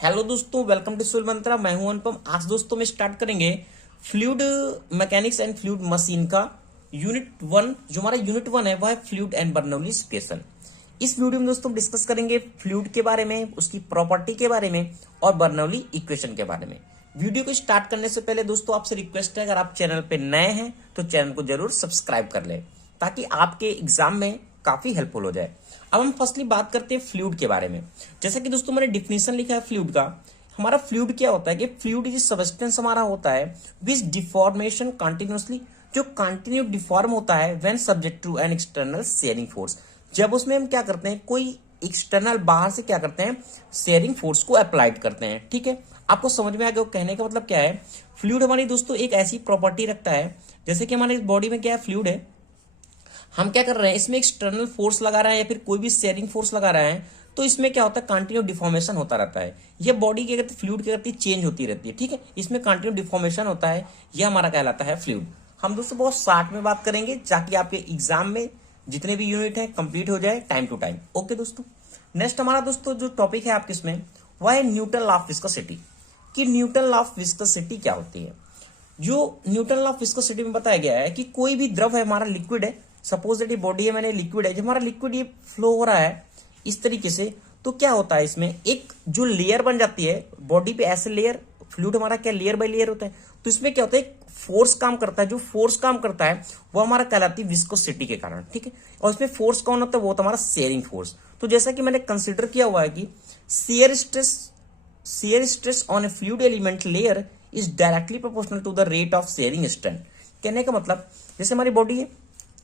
Hello दोस्तों, welcome to soul मंत्रा। मैं हूं अनुपम। आज दोस्तों में स्टार्ट करेंगे fluid mechanics and fluid machine का यूनिट वन। जो हमारा यूनिट वन है वह है फ्लूइड एंड बर्नौली इक्वेशन। इस वीडियो में दोस्तों डिस्कस करेंगे फ्लूइड के बारे में, उसकी प्रॉपर्टी के बारे में और बर्नौली इक्वेशन के बारे में। वीडियो को स्टार्ट करने से पहले दोस्तों आपसे रिक्वेस्ट है, अगर आप चैनल पे नए हैं तो चैनल को जरूर सब्सक्राइब कर ले ताकि आपके एग्जाम में काफी हेल्पफुल हो जाए। अब हम फर्स्टली बात करते हैं फ्लूइड के बारे में। जैसा कि दोस्तों मैंने डिफिनेशन लिखा है फ्लूइड का। हमारा फ्लूइड क्या होता है कि फ्लूइड इज सब्सटेंस हमारा होता है विच डिफॉर्मेशन कंटिन्यूअसली, जो कंटिन्यू डिफॉर्म होता है when subject to an external shearing force. जब उसमें हम क्या करते हैं, कोई एक्सटर्नल बाहर से क्या करते हैं, शेयरिंग फोर्स को अप्लाइड करते हैं। ठीक है, आपको समझ में आ गया कहने का मतलब क्या है। फ्लूइड हमारी दोस्तों एक ऐसी प्रॉपर्टी रखता है, जैसे कि हमारे बॉडी में क्या है, फ्लूइड है। हम क्या कर रहे हैं, इसमें एक्सटर्नल फोर्स लगा रहे हैं या फिर कोई भी शेयरिंग फोर्स लगा रहे हैं, तो इसमें क्या होता है, कंटिन्यू डिफॉर्मेशन होता रहता है। ये बॉडी क्या करती है, फ्लूइड क्या करती है, चेंज होती रहती है। ठीक है, इसमें कंटिन्यू डिफॉर्मेशन होता है, यह हमारा कहलाता है फ्लूइड। हम दोस्तों बहुत शॉर्ट में बात करेंगे ताकि आपके एग्जाम में जितने भी यूनिट है कंप्लीट हो जाए टाइम टू टाइम। ओके दोस्तों, नेक्स्ट हमारा दोस्तों जो टॉपिक है आपके इसमें वह है न्यूटन लॉ ऑफ विस्कोसिटी। कि न्यूटन लॉ ऑफ विस्कोसिटी क्या होती है। जो न्यूटन लॉ ऑफ विस्कोसिटी में बताया गया है कि कोई भी द्रव है, हमारा लिक्विड है, सपोज दैट ये बॉडी है, मैंने लिक्विड है, जब हमारा लिक्विड ये फ्लो हो रहा है इस तरीके से, तो क्या होता है, इसमें एक जो लेयर बन जाती है बॉडी पे, ऐसे लेयर, फ्लूइड हमारा क्या लेयर बाय लेयर होता है, तो इसमें क्या होता है, फोर्स काम करता है। जो फोर्स काम करता है वो हमारा कहलाती है विस्कोसिटी के कारण। ठीक है, और इसमें फोर्स कौन होता है, वो होता है हमारा शेयरिंग फोर्स। तो जैसा कि मैंने कंसिडर किया हुआ है कि shear stress on a fluid element layer is directly proportional to the rate of shearing strength। कहने का मतलब, जैसे हमारी बॉडी है,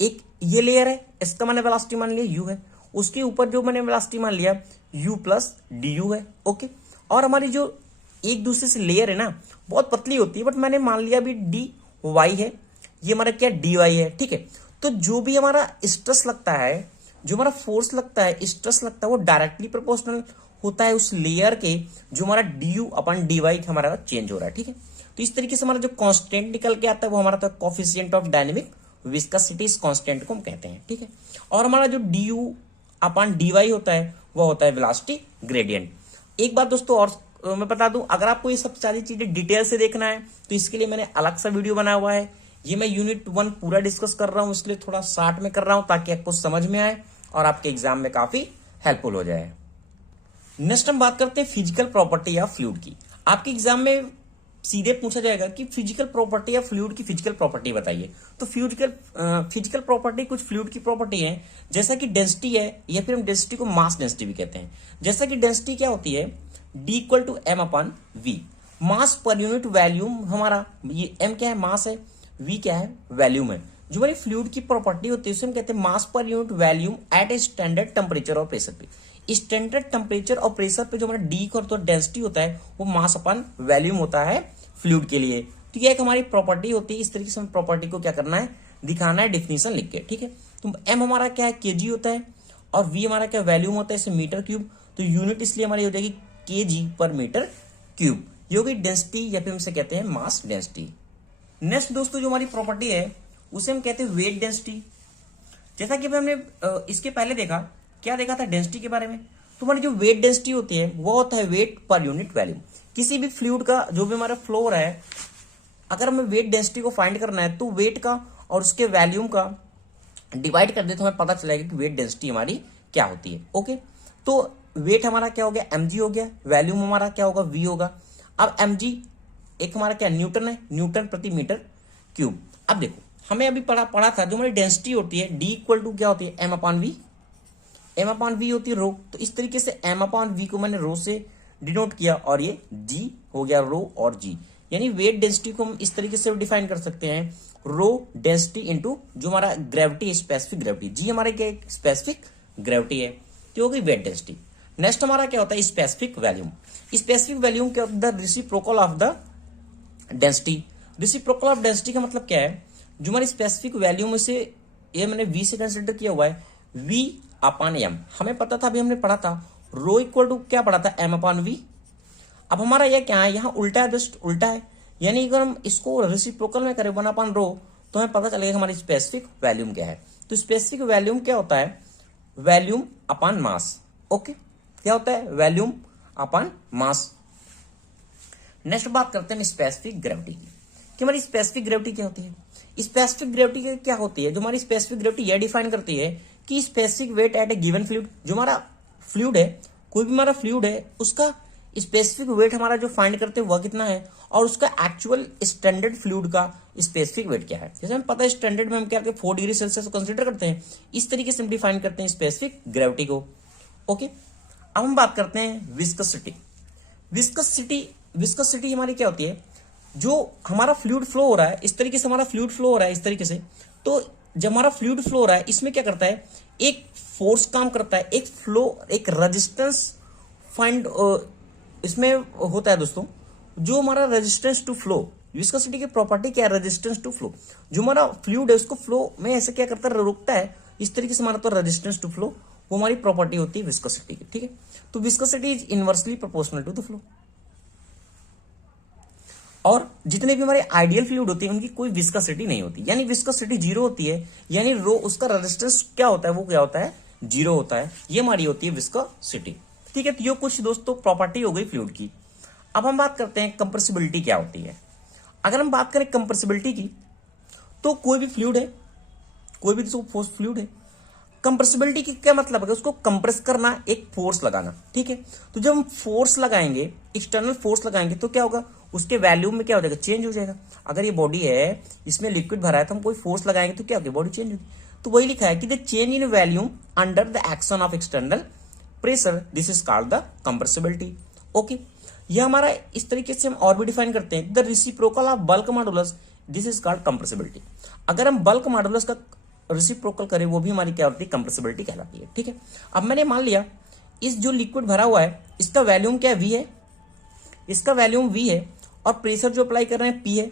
एक ये लेयर है, इसका मैंने वेलोसिटी मान लिया u है, उसके ऊपर जो मैंने वेलोसिटी मान लिया u प्लस du है। ओके, और हमारी जो एक दूसरे से लेयर है ना, बहुत पतली होती है, बट मैंने मान लिया अभी dy है, ये हमारा क्या dy है। ठीक है, तो जो भी हमारा स्ट्रेस लगता है, जो हमारा फोर्स लगता है, स्ट्रेस लगता है, वो डायरेक्टली प्रोपोर्शनल होता है उस लेयर के जो हमारा du अपन dy हमारा चेंज हो रहा है। ठीक है, तो इस तरीके से हमारा जो कांस्टेंट निकल के आता है वो हमारा कोफिशिएंट ऑफ डायनेमिक विस्कोसिटी, इस कांस्टेंट को हम कहते हैं। ठीक है, और हमारा जो du अपन dy होता है वो होता है वेलोसिटी ग्रेडियंट। एक बात दोस्तों और मैं बता दूं, अगर आपको ये सब सारी चीजें डिटेल से देखना है तो इसके लिए मैंने अलग सा वीडियो बनाया हुआ है। ये मैं यूनिट वन पूरा डिस्कस कर रहा हूं, इसलिए थोड़ा शॉर्ट में कर रहा हूं ताकि आपको समझ में आए और आपके एग्जाम में काफी हेल्पफुल हो जाए। नेक्स्ट हम बात करते हैं फिजिकल प्रॉपर्टी या फ्लूइड की। आपके एग्जाम में सीधे पूछा जाएगा कि फिजिकल प्रॉपर्टी या फ्लूइड की फिजिकल प्रॉपर्टी बताइए। तो फिजिकल प्रॉपर्टी कुछ फ्लूइड की प्रॉपर्टी है, जैसा कि डेंसिटी है, या फिर हम डेंसिटी को मास डेंसिटी भी कहते हैं। जैसा कि डेंसिटी क्या होती है, D equal to M upon V, mass per unit volume. हमारा ये m क्या है, मास है, v क्या है, वॉल्यूम है। जो हमारी फ्लूइड की प्रॉपर्टी होती है उसे हम कहते हैं mass per unit volume at a standard temperature और प्रेशर पे। स्टैंडर्ड टेम्परेचर और प्रेशर पे जो हमारा डी और डेंसिटी होता है वो मास अपन वॉल्यूम होता है फ्लूइड के लिए। तो ये एक हमारी प्रॉपर्टी होती है। इस तरीके से हम प्रॉपर्टी को क्या करना है, दिखाना है डेफिनेशन लिख के। ठीक है, तो एम हमारा क्या है, केजी होता है, और वी हमारा क्या वॉल्यूम होता है, इसे मीटर क्यूब। तो यूनिट इसलिए हमारी हो जाएगी केजी पर मीटर क्यूब। ये होगी डेंसिटी, या फिर हमसे कहते हैं मास डेंसिटी। नेक्स्ट दोस्तों जो हमारी प्रॉपर्टी है उसे हम कहते हैं वेट डेंसिटी। जैसा कि हमने इसके पहले देखा, क्या देखा था डेंसिटी के बारे में, तो हमारी जो वेट डेंसिटी होती है वो होता है वेट पर यूनिट वॉल्यूम। किसी भी फ्लूइड का जो भी हमारा फ्लो हो रहा है, अगर हमें वेट डेंसिटी को फाइंड करना है तो वेट का और उसके वॉल्यूम का डिवाइड कर दे तो हमें पता चलेगा कि वेट डेंसिटी हमारी क्या होती है। ओके, तो वेट हमारा क्या हो गया, mg हो गया, वॉल्यूम हमारा क्या होगा, v होगा। अब mg एक हमारा क्या न्यूटन है, न्यूटन प्रति मीटर क्यूब। अब देखो हमें अभी पढ़ा था जो हमारी डेंसिटी होती है d इक्वल टू क्या होती है, m अपॉन v होती है रो। तो इस तरीके से m अपॉन v को मैंने रो से डिनोट किया और ये g हो गया रो और g। यानी वेट डेंसिटी को हम इस तरीके से डिफाइन कर सकते हैं, रो डेंसिटी इंटू जो हमारा ग्रेविटी, स्पेसिफिक ग्रेविटी, g हमारे क्या स्पेसिफिक ग्रेविटी है, तो हो गई वेट डेंसिटी। नेक्स्ट हमारा क्या होता है, स्पेसिफिक वॉल्यूम। स्पेसिफिक वॉल्यूम क्या होता है, the reciprocal of the density. Reciprocal of density का मतलब क्या है, जो हमारी स्पेसिफिक वॉल्यूम से, ये मैंने v से कंसिडर किया हुआ है, v अपॉन m। हमें पता था, अभी हमने पढ़ा था रो इक्वल टू क्या पढ़ा था, m अपॉन v। अब हमारा यह क्या है, यहाँ उल्टा है, जस्ट उल्टा है। यानी अगर हम इसको रेसिप्रोकल में करें 1 अपॉन रो, तो हमें पता चलेगा हमारी स्पेसिफिक वॉल्यूम क्या है। तो स्पेसिफिक वॉल्यूम क्या होता है, वॉल्यूम अपॉन मास। ओके, क्या होता है, वॉल्यूम अपॉन मास। नेक्स्ट बात करते हैं स्पेसिफिक ग्रेविटी की, कि हमारी स्पेसिफिक ग्रेविटी क्या होती है। स्पेसिफिक ग्रेविटी क्या होती है, जो हमारी स्पेसिफिक ग्रेविटी यह डिफाइन करती है कि स्पेसिफिक वेट एट ए गिवन फ्लूइड, जो हमारा फ्लूइड है, कोई भी हमारा फ्लूइड है, उसका स्पेसिफिक वेट हमारा जो फाइंड करते हैं वह कितना है, और उसका एक्चुअल स्टैंडर्ड फ्लूइड का स्पेसिफिक वेट क्या है। जैसे हमें पता है स्टैंडर्ड में हम क्या करते हैं 4 डिग्री सेल्सियस को कंसीडर करते हैं, इस तरीके से हम डिफाइन करते हैं स्पेसिफिक ग्रेविटी को। ओके, अब हम बात करते हैं विस्कोसिटी। विस्कोसिटी हमारी क्या होती है, जो हमारा फ्लूइड फ्लो हो रहा है, इस तरीके से हमारा फ्लूइड फ्लो हो रहा है इस तरीके से, तो जब हमारा फ्लूइड फ्लो हो रहा है इसमें क्या करता है, एक फोर्स काम करता है, एक फ्लो, एक रेजिस्टेंस फाइंड इसमें होता है दोस्तों, जो हमारा रेजिस्टेंस टू फ्लो। विस्कोसिटी की प्रॉपर्टी क्या है, रेजिस्टेंस टू फ्लो। जो हमारा फ्लूइड है उसको फ्लो में ऐसे क्या करता है, रोकता है, इस तरीके से हमारा तो रेजिस्टेंस टू फ्लो, वो हमारी प्रॉपर्टी होती है विस्कोसिटी की। ठीक है, तो viscosity is inversely proportional to the flow. और जितने भी हमारे आइडियल फ्लूइड होते हैं उनकी कोई विस्कोसिटी नहीं होती, यानी विस्कोसिटी जीरो होती है, यानी रो उसका रेजिस्टेंस क्या होता है, वो क्या होता है, जीरो होता है। ये हमारी होती है विस्कोसिटी। ठीक है, तो ये कुछ दोस्तों प्रॉपर्टी हो गई फ्लूइड की। अब हम बात करते हैं कंप्रेसिबिलिटी क्या होती है। अगर हम बात करें कंप्रेसिबिलिटी की, तो कोई भी फ्लूइड है, कोई भी फ्लूइड है, कंप्रेसिबिलिटी की क्या मतलब है, उसको कंप्रेस करना, एक फोर्स लगाना। ठीक है, तो जब हम फोर्स लगाएंगे, एक्सटर्नल फोर्स लगाएंगे, तो क्या होगा, उसके वैल्यूम में क्या हो जाएगा, चेंज हो जाएगा। अगर ये बॉडी है, इसमें लिक्विड भरा है, तो हम कोई फोर्स लगाएंगे तो क्या होगी, बॉडी चेंज होगी। तो वही लिखा है कि the change in volume under the action of external pressure, this is called the compressibility. Okay, यह हमारा इस तरीके से हम और भी डिफाइन करते हैं, the reciprocal of bulk modulus, this is called compressibility. अगर हम बल्क मॉडुलस का रेसिप्रोकल करें, वो भी हमारी क्या होती है, कंप्रेसिबिलिटी कहलाती है। ठीक है, अब मैंने मान लिया इस जो लिक्विड भरा हुआ है, इसका वैल्यूम क्या है, V है, इसका वैल्यूम V है, और प्रेशर जो अप्लाई कर रहे हैं P है।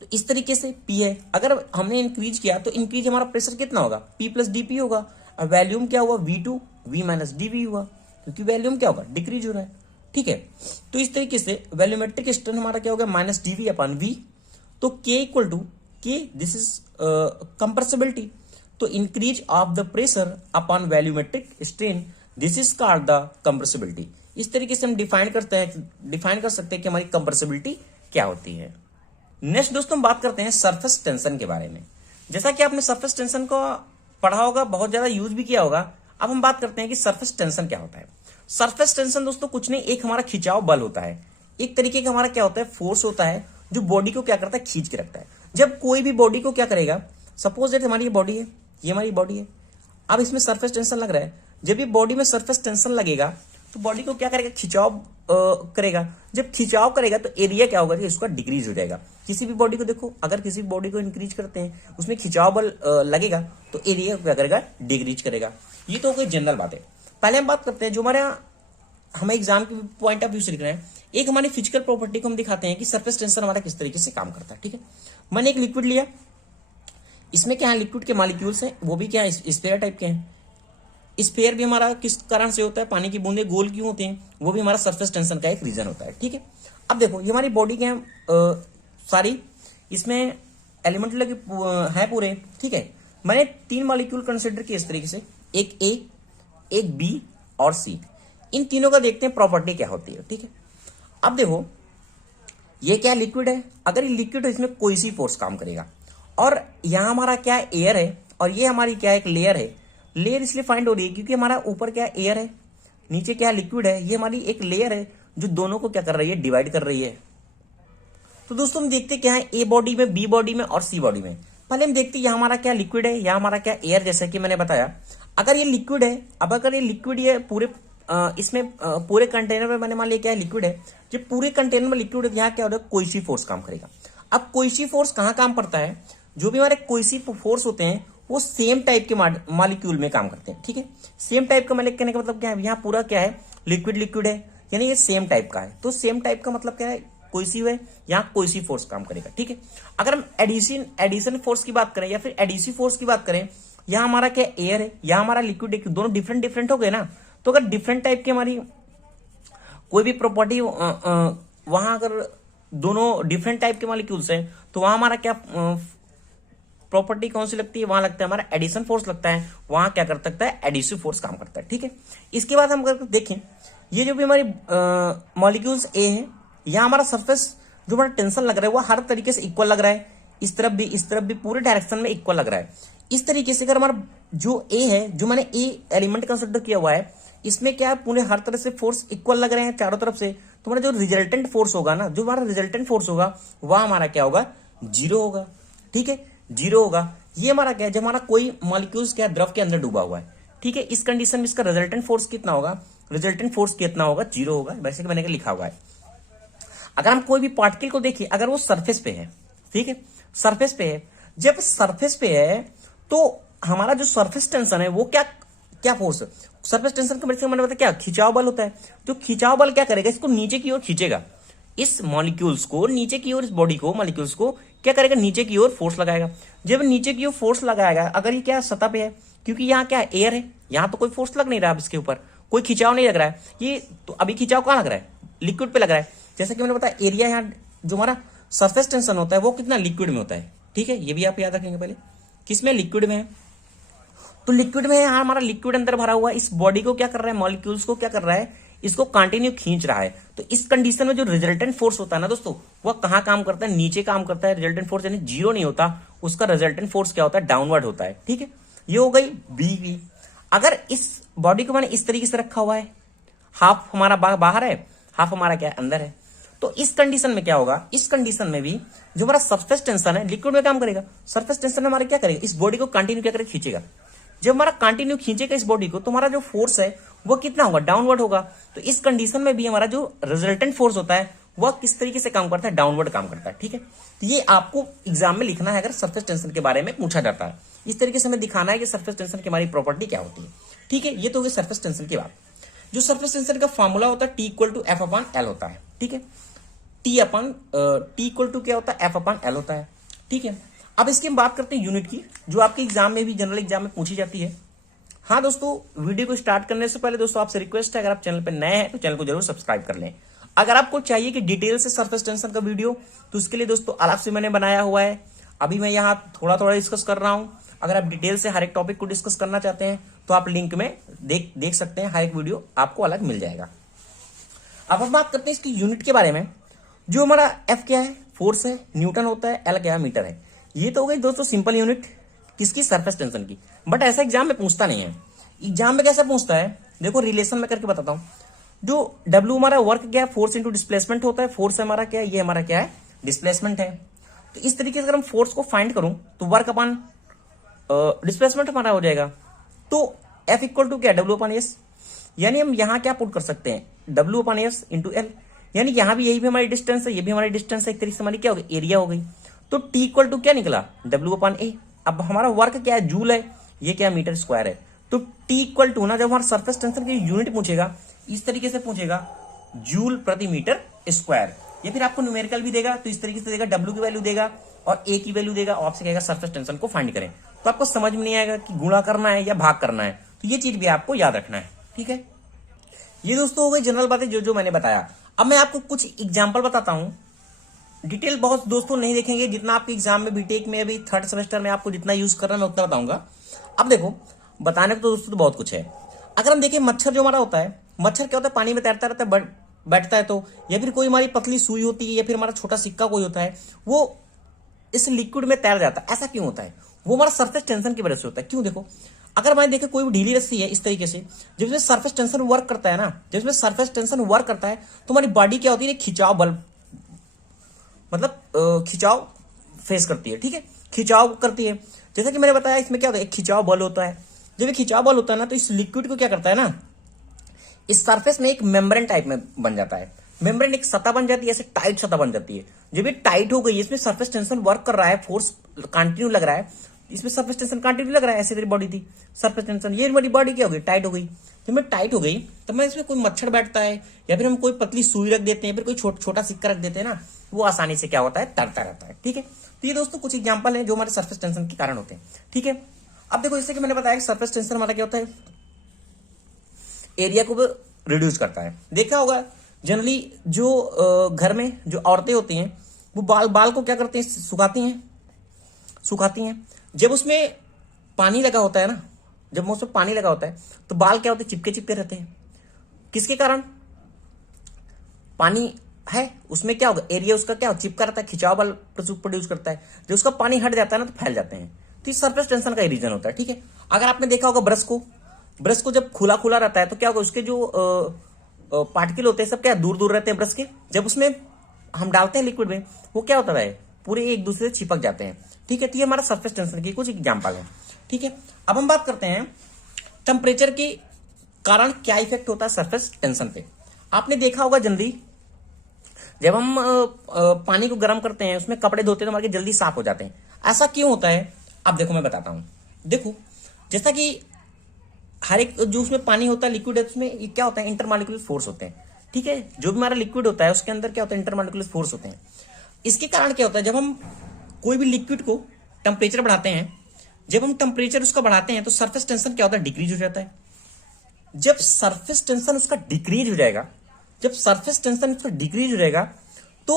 तो इस तरीके से P है, अगर हमने इंक्रीज किया तो इंक्रीज हमारा प्रेशर कितना होगा, P प्लस DP होगा। अब वैल्यूम क्या हुआ, V2, V माइनस DV हुआ, क्योंकि वैल्यूम क्या होगा, डिक्रीज हो रहा है। ठीक है, तो इस तरीके से वैल्यूमेट्रिक स्ट्रेन हमारा क्या होगा, माइनस DV अपॉन V। तो K equal to K, this is compressibility. तो increase of the pressure upon volumetric strain, this is called the compressibility. इस तरीके से हम डिफाइन कर सकते हैं कि हमारी कंप्रेसिबिलिटी क्या होती है। नेक्स्ट दोस्तों हम बात करते हैं सरफेस टेंशन के बारे में। जैसा कि आपने सरफेस टेंशन को पढ़ा होगा, बहुत ज्यादा यूज भी किया होगा। अब हम बात करते हैं कि सरफेस टेंशन क्या होता है। सरफेस टेंशन दोस्तों कुछ नहीं, एक हमारा खिंचाव बल होता है, एक तरीके का हमारा क्या होता है, फोर्स होता है, जो बॉडी को क्या करता है, खींच के रखता है। जब कोई भी बॉडी को क्या करेगा, सपोज दैट हमारी ये बॉडी है, ये हमारी बॉडी है, अब इसमें सरफेस टेंशन लग रहा है। जब ये बॉडी में सरफेस टेंशन लगेगा तो बॉडी को क्या करेगा, खिंचाव करेगा। जब खिंचाव करेगा तो एरिया क्या होगा, इसका डिक्रीज हो जाएगा। किसी भी बॉडी को देखो, अगर किसी भी बॉडी को इंक्रीज करते हैं, उसमें खिंचाव बल लगेगा तो एरिया क्या करेगा, डिक्रीज करेगा। ये तो कोई जनरल बात है। पहले हम बात करते हैं जो हमारे हमें एग्जाम के पॉइंट ऑफ व्यू से लिख रहे हैं, एक हमारी फिजिकल प्रॉपर्टी को हम दिखाते हैं कि सरफेस टेंशन हमारा किस तरीके से काम करता है। ठीक है, मैंने एक लिक्विड लिया, इसमें क्या है, लिक्विड के मॉलिक्यूल्स हैं, वो भी क्या है, स्फीयर टाइप के हैं। स्फीयर भी हमारा किस कारण से होता है, पानी की बूंदे गोल क्यों होती हैं, वो भी हमारा सरफेस टेंशन का एक रीजन होता है। ठीक है, अब देखो ये हमारी बॉडी के सारी, इसमें एलिमेंट लगे हैं पूरे। ठीक है, मैंने 3 मॉलिक्यूल कंसिडर किए इस तरीके से, एक A, एक B और C। इन तीनों का देखते हैं प्रॉपर्टी क्या होती है। ठीक है, अब देखो ये क्या लिक्विड है, अगर ये लिक्विड है इसमें कोई सी फोर्स काम करेगा, और यहां हमारा क्या है, एयर है, और ये हमारी क्या है, एक लेयर है। लेयर इसलिए फाइंड हो रही है क्योंकि हमारा ऊपर क्या है, एयर है, नीचे क्या है, लिक्विड है। ये हमारी एक लेयर है जो दोनों को क्या कर रही है, डिवाइड कर रही है। तो दोस्तों हम देखते क्या है, ए बॉडी में, बी बॉडी में और सी बॉडी में। पहले हम देखते हैं यहाँ हमारा क्या लिक्विड है, यहाँ हमारा क्या एयर, जैसा कि मैंने बताया। अगर ये लिक्विड है, अब अगर ये लिक्विड ये पूरे इसमें पूरे कंटेनर में मैंने मान लिया क्या है, लिक्विड है। जब पूरे कंटेनर में लिक्विड है, यहाँ क्या होगा, कोई सी फोर्स काम करेगा। अब कोई सी फोर्स कहाँ काम करता है, जो भी हमारे कोई सी फोर्स होते हैं वो सेम टाइप के मॉलिक्यूल में काम करते हैं। ठीक है, सेम टाइप का कहने का मतलब क्या है, यहाँ पूरा क्या है, लिक्विड लिक्विड है, यानी ये सेम टाइप का है। तो सेम टाइप का मतलब क्या है, कोई सी है, यहाँ कोई सी फोर्स काम करेगा। ठीक है, अगर हम एडिशन फोर्स की बात करें या फिर एडिसिव फोर्स की बात करें, यहाँ हमारा क्या एयर है, यहाँ हमारा लिक्विड है, दोनों डिफरेंट डिफरेंट हो गए ना। तो अगर डिफरेंट टाइप की हमारी कोई भी प्रॉपर्टी वहां अगर दोनों डिफरेंट टाइप के मॉलिक्यूल्स हैं, तो वहां हमारा क्या प्रॉपर्टी कौन सी लगती है, वहां लगता है हमारा एडिशन फोर्स लगता है, वहां क्या कर सकता है, एडिसिव फोर्स काम करता है। ठीक है, इसके बाद हम अगर देखें, ये जो भी हमारी मॉलिक्यूल्स ए है, यहाँ हमारा सरफेस जो हमारा टेंशन लग रहा है वो हर तरीके से इक्वल लग रहा है, इस तरफ भी पूरे डायरेक्शन में इक्वल लग रहा है। इस तरीके से अगर हमारा जो ए है, जो मैंने ए एलिमेंट कंसिडर किया हुआ है, इसमें क्या पूरे हर तरह से फोर्स इक्वल लग रहे हैं चारों तरफ से, तो हमारा जो रिजल्टेंट फोर्स होगा ना, जो हमारा रिजल्टेंट फोर्स होगा वह हमारा क्या होगा, जीरो होगा। ठीक है, जीरो होगा। ये हमारा क्या है, जब हमारा कोई मॉलिक्यूल्स क्या द्रव के अंदर डूबा हुआ है, ठीक है, इस कंडीशन में इसका रिजल्टेंट फोर्स कितना होगा, रिजल्टेंट फोर्स कितना होगा, जीरो होगा, वैसे कि मैंने लिखा हुआ है। अगर हम कोई भी पार्टिकल को देखिए, अगर वो सरफेस पे है, ठीक है, सरफेस पे है, जब सरफेस पे है तो हमारा जो सरफेस टेंशन है वो क्या क्या फोर्स है, सरफेस टेंशन का मैंने बताया क्या, खिंचाव बल होता है। जो खिंचाव बल क्या करेगा, इसको नीचे की ओर खींचेगा, इस मॉलिक्यूल्स को नीचे की ओर, इस बॉडी को, मॉलिक्यूल्स को क्या करेगा, नीचे की ओर फोर्स लगाएगा। जब नीचे की ओर फोर्स लगाएगा, अगर ये क्या सतह पे है, क्योंकि यहाँ क्या है, एयर है, यहाँ तो कोई फोर्स लग नहीं रहा है, इसके ऊपर कोई खिंचाव नहीं लग रहा है, ये तो अभी खिंचाव कहाँ लग रहा है, लिक्विड पे लग रहा है। जैसा कि मैंने बताया एरिया, यहाँ जो हमारा सरफेस टेंशन होता है वो कितना, लिक्विड में होता है। ठीक है, ये भी आप याद रखेंगे पहले, किसमें, लिक्विड में है। तो लिक्विड में यहाँ हमारा लिक्विड अंदर भरा हुआ है, इस बॉडी को क्या कर रहा है, मॉलिक्यूल्स को क्या कर रहा है, इसको कंटिन्यू खींच रहा है। तो इस कंडीशन में जो रिजल्टेंट फोर्स होता है ना दोस्तों, वह कहाँ काम करता है, नीचे काम करता है। रिजल्टेंट फोर्स यानी जीरो नहीं होता, उसका रिजल्टेंट फोर्स क्या होता है, डाउनवर्ड होता है। ठीक है, ये हो गई बी की। अगर इस बॉडी को मैंने इस तरीके से रखा हुआ है, हाफ हमारा बाहर है, हाफ हमारा क्या है, अंदर है, तो इस कंडीशन में क्या होगा, इस कंडीशन में भी जो हमारा सरफेस टेंशन है लिक्विड में काम करेगा, सरफेस टेंशन हमारा क्या करेगा, इस बॉडी को कंटिन्यू क्या करेगा, खींचेगा। जब हमारा कंटिन्यू खींचेगा इस बॉडी को, तो हमारा जो फोर्स है वो कितना होगा, डाउनवर्ड होगा। तो इस कंडीशन में भी हमारा जो रिजल्टेंट फोर्स होता है वह किस तरीके से काम करता है, डाउनवर्ड काम करता है। ठीक है, तो ये आपको एग्जाम में लिखना है अगर सरफेस टेंशन के बारे में पूछा जाता है, इस तरीके से हमें दिखाना है कि सरफेस टेंशन की हमारी प्रॉपर्टी क्या होती है। ठीक है, ये तो हो गई सरफेस टेंशन की बात। जो सरफेस टेंशन का फॉर्मूला होता है T equal to F upon L होता है। ठीक है, टी इक्वल टू क्या होता है, एफ अपॉन एल होता है। ठीक है, अब इसकी हम बात करते हैं यूनिट की, जो आपके एग्जाम में भी, जनरल एग्जाम में पूछी जाती है। हाँ दोस्तों, वीडियो को स्टार्ट करने से पहले दोस्तों आपसे रिक्वेस्ट है, अगर आप चैनल पर नए हैं तो चैनल को जरूर सब्सक्राइब कर लें। अगर आपको चाहिए कि डिटेल से सरफेस टेंशन का वीडियो, तो उसके लिए दोस्तों अलग से मैंने बनाया हुआ है। अभी मैं यहाँ थोड़ा थोड़ा डिस्कस कर रहा हूँ। अगर आप डिटेल से हर एक टॉपिक को डिस्कस करना चाहते हैं तो आप लिंक में देख सकते हैं, हर एक वीडियो आपको अलग मिल जाएगा। अब हम बात करते हैं इसकी यूनिट के बारे में। जो हमारा एफ क्या है, फोर्स है, न्यूटन होता है, एल क्या है, मीटर है। ये तो हो गई दोस्तों सिंपल यूनिट किसकी, सरफेस टेंशन की। बट ऐसा एग्जाम में पूछता नहीं है। एग्जाम में कैसे पूछता है, देखो रिलेशन में करके बताता हूं। जो डब्ल्यू हमारा वर्क क्या है, फोर्स इंटू डिस्प्लेसमेंट होता है। फोर्स हमारा क्या है, ये हमारा क्या है, डिस्प्लेसमेंट है। तो इस तरीके से अगर हम फोर्स को फाइंड करूं तो वर्क अपॉन डिस्प्लेसमेंट हमारा हो जाएगा। तो एफ इक्वल टू क्या, डब्ल्यू अपॉन एस। यानी हम यहां क्या पुट कर सकते हैं, W upon S into L. यानी यहां भी यही भी हमारी डिस्टेंस है, ये भी हमारी डिस्टेंस है, एक तरीके से हमारी क्या हो गई, एरिया हो गई। तो टी इक्वल टू क्या निकला, डब्ल्यू अपॉन ए। अब हमारा वर्क क्या है, जूल है, ये क्या मीटर स्क्वायर है। तो टी इक्वल टू ना, जब हमारा सरफेस टेंशन की यूनिट पूछेगा इस तरीके से पूछेगा, जूल प्रति मीटर स्क्वायर। या फिर आपको न्यूमेरिकल भी देगा तो इस तरीके से देगा, डब्ल्यू की वैल्यू देगा और ए की वैल्यू देगा, और आपसे कहेगा सरफेस टेंशन को फाइंड करें। तो आपको समझ में नहीं आएगा कि गुणा करना है या भाग करना है, तो ये चीज भी आपको याद रखना है। ठीक है, ये दोस्तों हो गई जनरल बातें जो जो मैंने बताया। अब मैं आपको कुछ एग्जाम्पल बताता हूं। डिटेल बहुत दोस्तों नहीं देखेंगे, जितना आपके एग्जाम में बीटेक में अभी थर्ड सेमेस्टर में आपको जितना यूज करना मैं उतना बताऊंगा। अब देखो, बताने को तो दोस्तों तो बहुत कुछ है। अगर हम देखें मच्छर जो हमारा होता है, मच्छर क्या होता है, पानी में तैरता रहता है, बैठता है तो, या फिर कोई हमारी पतली सुई होती है, या फिर हमारा छोटा सिक्का कोई होता है, वो इस लिक्विड में तैर जाता है। ऐसा क्यों होता है, वो हमारा सरफेस टेंशन की वजह से होता है। क्यों, देखो अगर हमारे देखे कोई भी ढीली रस्सी है इस तरीके से, जब इसमें सरफेस टेंशन वर्क करता है ना, जब इसमें सरफेस टेंशन वर्क करता है तो हमारी बॉडी क्या होती है, खिंचाव बल, मतलब खिंचाव फेस करती है। ठीक है, खिंचाव करती है। जैसा कि मैंने बताया इसमें क्या होता है, एक खिंचाव बल होता है। जब ये खिंचाव बल होता है ना, तो इस लिक्विड को क्या करता है ना, इस सरफेस में एक मेम्ब्रेन टाइप में बन जाता है। मेम्ब्रेन एक सतह बन जाती है, ऐसे टाइट सतह बन जाती है। जब ये टाइट हो गई, इसमें सरफेस टेंशन वर्क कर रहा है, फोर्स कंटिन्यू लग रहा है, इसमें सरफेस टेंशन कंटिन्यू लग रहा है, ऐसे तेरी बॉडी थी, सरफेस टेंशन, ये मेरी बॉडी क्या हो गई, टाइट हो गई। जब मैं टाइट हो गई तब मैं इसमें कोई मच्छर बैठता है, या फिर हम कोई पतली सुई रख देते हैं, या फिर कोई छोटा सिक्का रख देते हैं ना, वो आसानी से क्या होता है, तैरता रहता है। ठीक है, तो ये दोस्तों कुछ एग्जाम्पल है जो हमारे सरफेस टेंशन के कारण होते हैं। ठीक है, अब देखो जैसे कि मैंने बताया कि सरफेस टेंशन हमारा क्या होता है, एरिया को रिड्यूस करता है। देखा होगा जनरली जो घर में जो औरतें होती हैं वो बाल को क्या करती हैं, सुखाती हैं। जब उसमें पानी लगा होता है ना, जब उसमें पानी लगा होता है तो बाल क्या होते हैं, चिपके चिपके रहते हैं। किसके कारण, पानी है उसमें क्या होगा, एरिया उसका क्या चिपका रहता है, खिंचाव बल प्रोड्यूस करता है, जब उसका पानी हट जाता है ना तो फैल जाते हैं। तो ये सरफेस टेंशन का रीजन होता है। ठीक है, अगर आपने देखा होगा ब्रश को जब खुला खुला रहता है तो क्या होगा, उसके जो पार्टिकल होते हैं सब क्या दूर दूर रहते हैं ब्रश के, जब उसमें हम डालते हैं लिक्विड में वो क्या होता है, पूरे एक दूसरे से चिपक जाते हैं। ठीक है, तो ये हमारा सरफेस टेंशन की कुछ एग्जाम्पल है। ठीक है, अब हम बात करते हैं टेम्परेचर के कारण क्या इफेक्ट होता है सरफेस टेंशन पे। आपने देखा होगा जल्दी जब हम पानी को गर्म करते हैं उसमें कपड़े धोते हैं तो हमारे जल्दी साफ हो जाते हैं। ऐसा क्यों होता है, अब देखो मैं बताता हूं। देखो जैसा कि हर एक जो उसमें पानी होता है लिक्विड है, उसमें ये क्या होता है, इंटरमॉलिक्यूलर फोर्स होते हैं। ठीक है, जो भी हमारा लिक्विड होता है उसके अंदर क्या होता है, इंटरमॉलिक्यूलर फोर्स होते हैं। इसके कारण क्या होता है, जब हम कोई भी लिक्विड को टेम्परेचर बढ़ाते हैं, जब हम टेम्परेचर उसका बढ़ाते हैं तो सरफेस टेंशन क्या होता है, डिक्रीज हो जाता है। जब सरफेस टेंशन उसका डिक्रीज हो जाएगा, जब सरफेस टेंशन उसका डिक्रीज हो जाएगा तो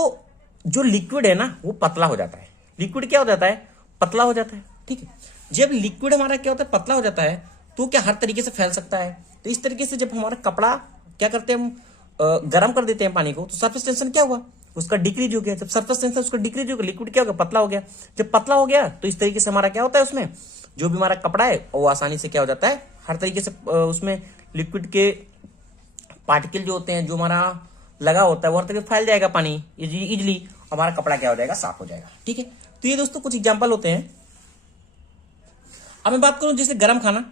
जो लिक्विड है ना वो पतला हो जाता है। लिक्विड क्या हो जाता है, पतला हो जाता है। ठीक है, जब लिक्विड हमारा क्या होता है, पतला हो जाता है तो क्या हर तरीके से फैल सकता है। तो इस तरीके से जब हमारा कपड़ा क्या करते हैं, हम गर्म कर देते हैं पानी को, तो सरफेस टेंशन क्या हुआ, उसका डिक्रीज हो गया। जब सरफेस टेंशन उसका डिक्रीज हो गया, लिक्विड क्या हो गया, पतला हो गया। जब पतला हो गया तो इस तरीके से हमारा क्या होता है, उसमें जो भी हमारा कपड़ा है वो आसानी से क्या हो जाता है, हर तरीके से उसमें लिक्विड के पार्टिकल जो होते हैं, जो हमारा लगा होता है वो हर तरीके से फैल जाएगा पानी इजिली, हमारा कपड़ा क्या हो जाएगा, साफ हो जाएगा। ठीक है, तो ये दोस्तों कुछ एग्जाम्पल होते हैं। अब मैं बात करूं जैसे गर्म खाना,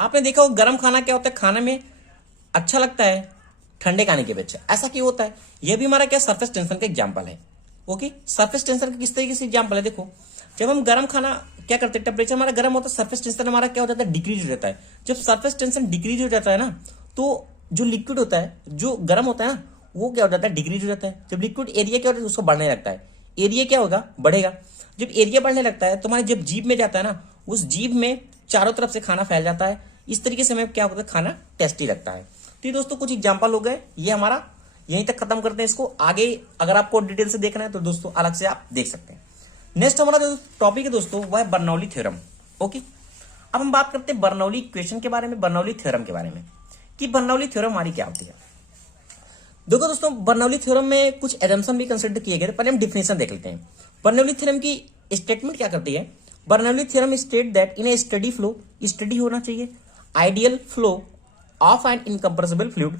आपने देखा हो गर्म खाना क्या होता है, खाने में अच्छा लगता है ठंडे खाने के अपेक्षा। ऐसा क्यों होता है, यह भी हमारा क्या सरफेस टेंशन का एग्जाम्पल है। ओके, सरफेस टेंशन का किस तरीके से एग्जाम्पल है, देखो जब हम गर्म खाना क्या करते हैं, टेम्परेचर हमारा गर्म होता है, सरफेस टेंशन हमारा क्या हो जाता है, डिक्रीज हो जाता है। जब सरफेस टेंशन डिक्रीज हो जाता है ना तो जो लिक्विड होता है जो गर्म होता है ना वो क्या हो जाता है, डिक्रीज हो जाता है। जब लिक्विड एरिया क्या होता है, उसको बढ़ने लगता है, एरिया क्या होगा, बढ़ेगा। जब एरिया बढ़ने लगता है तो हमारे जब जीभ में जाता है ना, उस जीभ में चारों तरफ से खाना फैल जाता है। इस तरीके से हमें क्या होता है, खाना टेस्टी लगता है। तो ये दोस्तों कुछ एग्जाम्पल हो गए, ये हमारा यहीं तक खत्म करते हैं इसको। आगे अगर आपको डिटेल से देखना है तो दोस्तों अलग से आप देख सकते हैं। नेक्स्ट हमारा जो टॉपिक है दोस्तों वह है बर्नौली थ्योरम। ओके, अब हम बात करते हैं बर्नौली इक्वेशन के बारे में, बर्नौली थ्योरम के बारे में कि बर्नौली थ्योरम हमारी क्या होती है। देखो दोस्तों, बर्नौली थ्योरम में कुछ एजम्पशन भी कंसिडर किए गए, पहले हम डिफिनेशन देख लेते हैं। बर्नौली थ्योरम की स्टेटमेंट क्या करती है, Bernoulli theorem state that in a study flow, study होना चाहिए ideal flow of an incompressible fluid,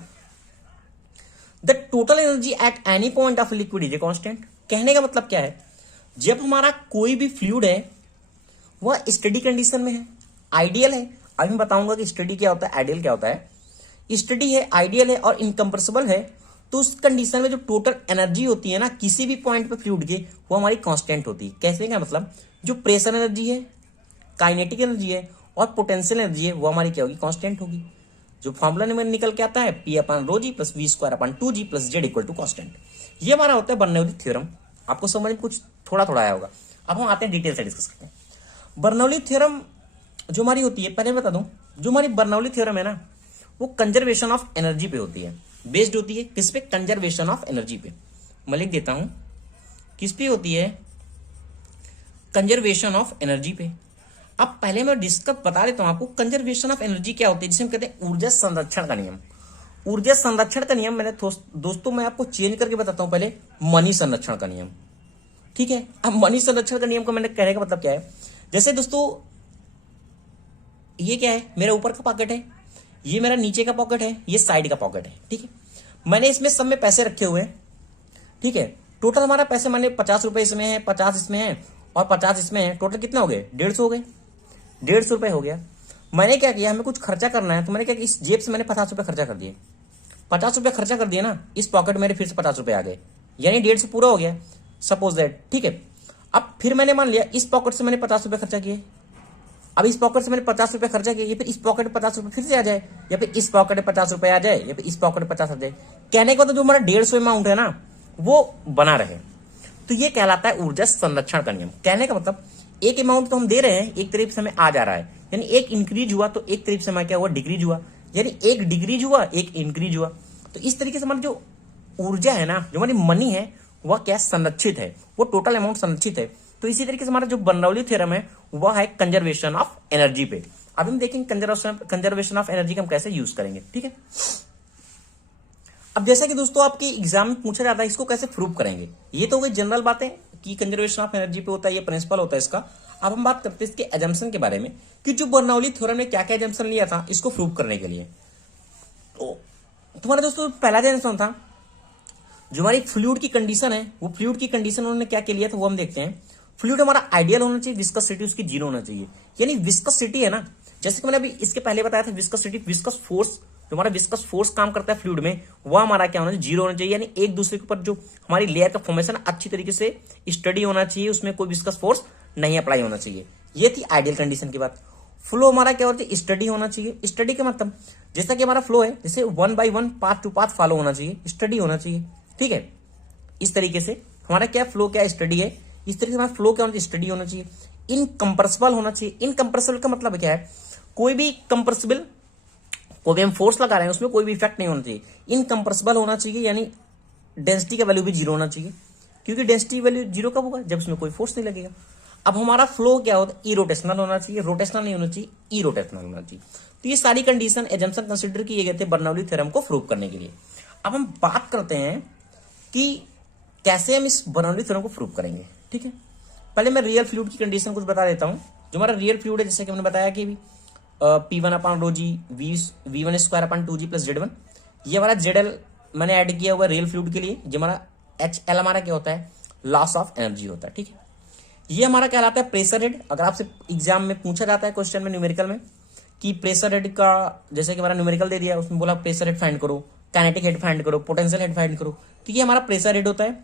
the total energy at any point of liquid is a constant. कहने का मतलब क्या है, जब हमारा कोई भी फ्लूइड है वह स्टडी कंडीशन में है, आइडियल है। अभी मैं बताऊंगा कि स्टडी क्या होता है, आइडियल क्या होता है। स्टडी है, आइडियल है और इनकम्प्रेसिबल है, तो उस कंडीशन में जो टोटल एनर्जी होती है ना किसी भी पॉइंट पे फ्लूइड की, वो हमारी कांस्टेंट होती है। कैसे का मतलब, जो प्रेशर एनर्जी है, काइनेटिक एनर्जी है और पोटेंशियल एनर्जी है वो हमारी क्या होगी, कांस्टेंट होगी। जो फॉर्मूला में निकल के आता है P/ρg + V² / 2g + z = constant. ये हमारा होता है बर्नौली थ्योरम। आपको समझ में कुछ थोड़ा थोड़ा आया होगा। अब हम आते हैं डिटेल से डिस्कस करते हैं। बर्नौली थ्योरम जो हमारी होती है, पहले बता दूं, जो हमारी बर्नौली थ्योरम है ना वो कंजर्वेशन ऑफ एनर्जी पे होती है, बेस्ड होती है किस पे, कंजर्वेशन ऑफ एनर्जी पे। मैं लिख देता हूं किस पे होती है, कंजर्वेशन ऑफ एनर्जी पे। अब पहले मैं डिस्कस बता देता हूं आपको कंजर्वेशन ऑफ एनर्जी क्या होती है, जिसे हम कहते हैं ऊर्जा संरक्षण का नियम। ऊर्जा संरक्षण का नियम मैंने दोस्तों मैं आपको चेंज करके बताता हूं, पहले मनी संरक्षण का नियम। ठीक है, अब मनी संरक्षण का नियम को मैंने कहने का मतलब क्या है, जैसे दोस्तों ये क्या है, मेरा ऊपर का पॉकेट है, ये मेरा नीचे का पॉकेट है, ये साइड का पॉकेट है। ठीक है, मैंने इसमें सब में पैसे रखे हुए हैं। ठीक है, टोटल हमारा पैसे मैंने 50 रुपए इसमें है, 50 इसमें है और 50 इसमें है, टोटल कितना हो गए, 150 हो गए, 150 रुपए हो गया। मैंने क्या किया, हमें कुछ खर्चा करना है तो मैंने क्या किया, इस जेब से मैंने 50 रुपए खर्चा कर दिए। 50 रुपए खर्चा कर दिया ना, इस पॉकेट में मेरे फिर से 50 रुपए आ गए, यानी 150 पूरा हो गया, सपोज दैट। ठीक है, अब फिर मैंने मान लिया इस पॉकेट से मैंने 50 रुपए खर्चा किए, अब इस पॉकेट से मैंने 50 रुपए खर्चा किया, या फिर इस पॉकेट में 50 रुपए फिर से आ जाए, या फिर इस पॉकेट में 50 रुपए आ जाए, या फिर इस पॉकेट में 50 आ जाए। कहने का तो जो हमारा 150 अमाउंट है ना वो बना रहे, तो ये कहलाता है ऊर्जा संरक्षण का नियम। कहने का मतलब एक अमाउंट तो हम दे रहे हैं, एक तरफ से हमें आ जा रहा है, यानी एक इंक्रीज हुआ तो एक तरफ से हमारा क्या हुआ, डिक्रीज हुआ, यानी एक डिक्रीज हुआ एक इंक्रीज हुआ। तो इस तरीके से हमारी जो ऊर्जा है ना, जो हमारी मनी है वह क्या संरक्षित है, वो टोटल अमाउंट संरक्षित है। तो इसी तरीके से हमारा जो बर्नौली थ्योरम है वह है कंजर्वेशन ऑफ एनर्जी पे। अब हम देखेंगे कंजर्वेशन ऑफ एनर्जी का हम कैसे यूज करेंगे। ठीक है, अब जैसा कि दोस्तों आपके एग्जाम में पूछा जाता है इसको कैसे प्रूव करेंगे, ये तो हो गई जनरल बातें कि कंजर्वेशन ऑफ एनर्जी पे होता है, ये प्रिंसिपल होता है इसका। अब हम बात करते हैं इसके एजम्पशन के बारे में कि जो बर्नौली थ्योरम ने क्या क्या एजम्पशन लिया था इसको प्रूव करने के लिए। तो तुम्हारे दोस्तों पहला एजम्पशन था जो हमारी फ्लूइड की कंडीशन है, वो फ्लूइड की कंडीशन उन्होंने क्या क्या लिया था वो हम देखते हैं। फ्लूइड हमारा आइडियल होना चाहिए, विस्कोसिटी उसकी जीरो होना चाहिए। यानी विस्कोसिटी है ना, जैसे कि मैंने अभी इसके पहले बताया था विस्कोसिटी, विस्कस फोर्स, जो हमारा विस्कस फोर्स काम करता है फ्लूइड में, वो हमारा क्या होना चाहिए, जीरो होना चाहिए। यानी एक दूसरे के ऊपर जो हमारी लेयर का फॉर्मेशन अच्छी तरीके से स्टडी होना चाहिए, उसमें कोई विस्कस फोर्स नहीं अप्लाई होना चाहिए। ये थी आइडियल कंडीशन की बात। फ्लो हमारा क्या होता है, स्टडी होना चाहिए। स्टडी का मतलब जैसा कि हमारा फ्लो है, जैसे 1 by 1 path to path follow होना चाहिए, स्टडी होना चाहिए। ठीक है, इस तरीके से हमारा क्या फ्लो, क्या स्टडी है, इस तरीके से हमारा फ्लो क्या होना चाहिए, स्टडी होना चाहिए। इनकंप्रेसिबल होना चाहिए। इनकंप्रेसिबल का मतलब क्या है, कोई भी कंप्रेसिबल, कोई भी हम फोर्स लगा रहे हैं उसमें कोई भी इफेक्ट नहीं होना चाहिए। इनकंप्रेसिबल होना चाहिए, यानी डेंसिटी का वैल्यू भी जीरो होना चाहिए, क्योंकि डेंसिटी वैल्यू जीरो कब होगा, जब उसमें कोई फोर्स नहीं लगेगा। अब हमारा फ्लो क्या होता है, इरोटेशनल होना चाहिए, रोटेशनल नहीं होना चाहिए, इरोटेशनल होना चाहिए। तो ये सारी कंडीशन एजम्पशन कंसिडर किए गए थे बर्नौली थ्योरम को प्रूव करने के लिए। अब हम बात करते हैं कि कैसे हम इस बर्नौली थ्योरम को प्रूव करेंगे। ठीक है, पहले मैं रियल फ्लूइड की कंडीशन कुछ बता देता हूं। जो हमारा रियल फ्लूइड है, जैसे कि मैंने बताया कि P1 upon rho G, V1 square upon 2G plus Z1, ये हमारा ZL मैंने ऐड किया हुआ है रियल फ्लूइड के लिए। जो हमारा HL हमारा क्या होता है, लॉस ऑफ एनर्जी होता है। ठीक है, ये हमारा कहलाता है प्रेशर हेड। अगर आपसे एग्जाम में पूछा जाता है क्वेश्चन में न्यूमेरिकल में कि प्रेशर हेड का, जैसे कि हमारा न्यूमेरिकल दे दिया, उसमें बोला प्रेशर हेड फाइंड करो, काइनेटिक हेड फाइंड करो, पोटेंशियल हेड फाइंड करो, तो ये हमारा प्रेशर हेड होता है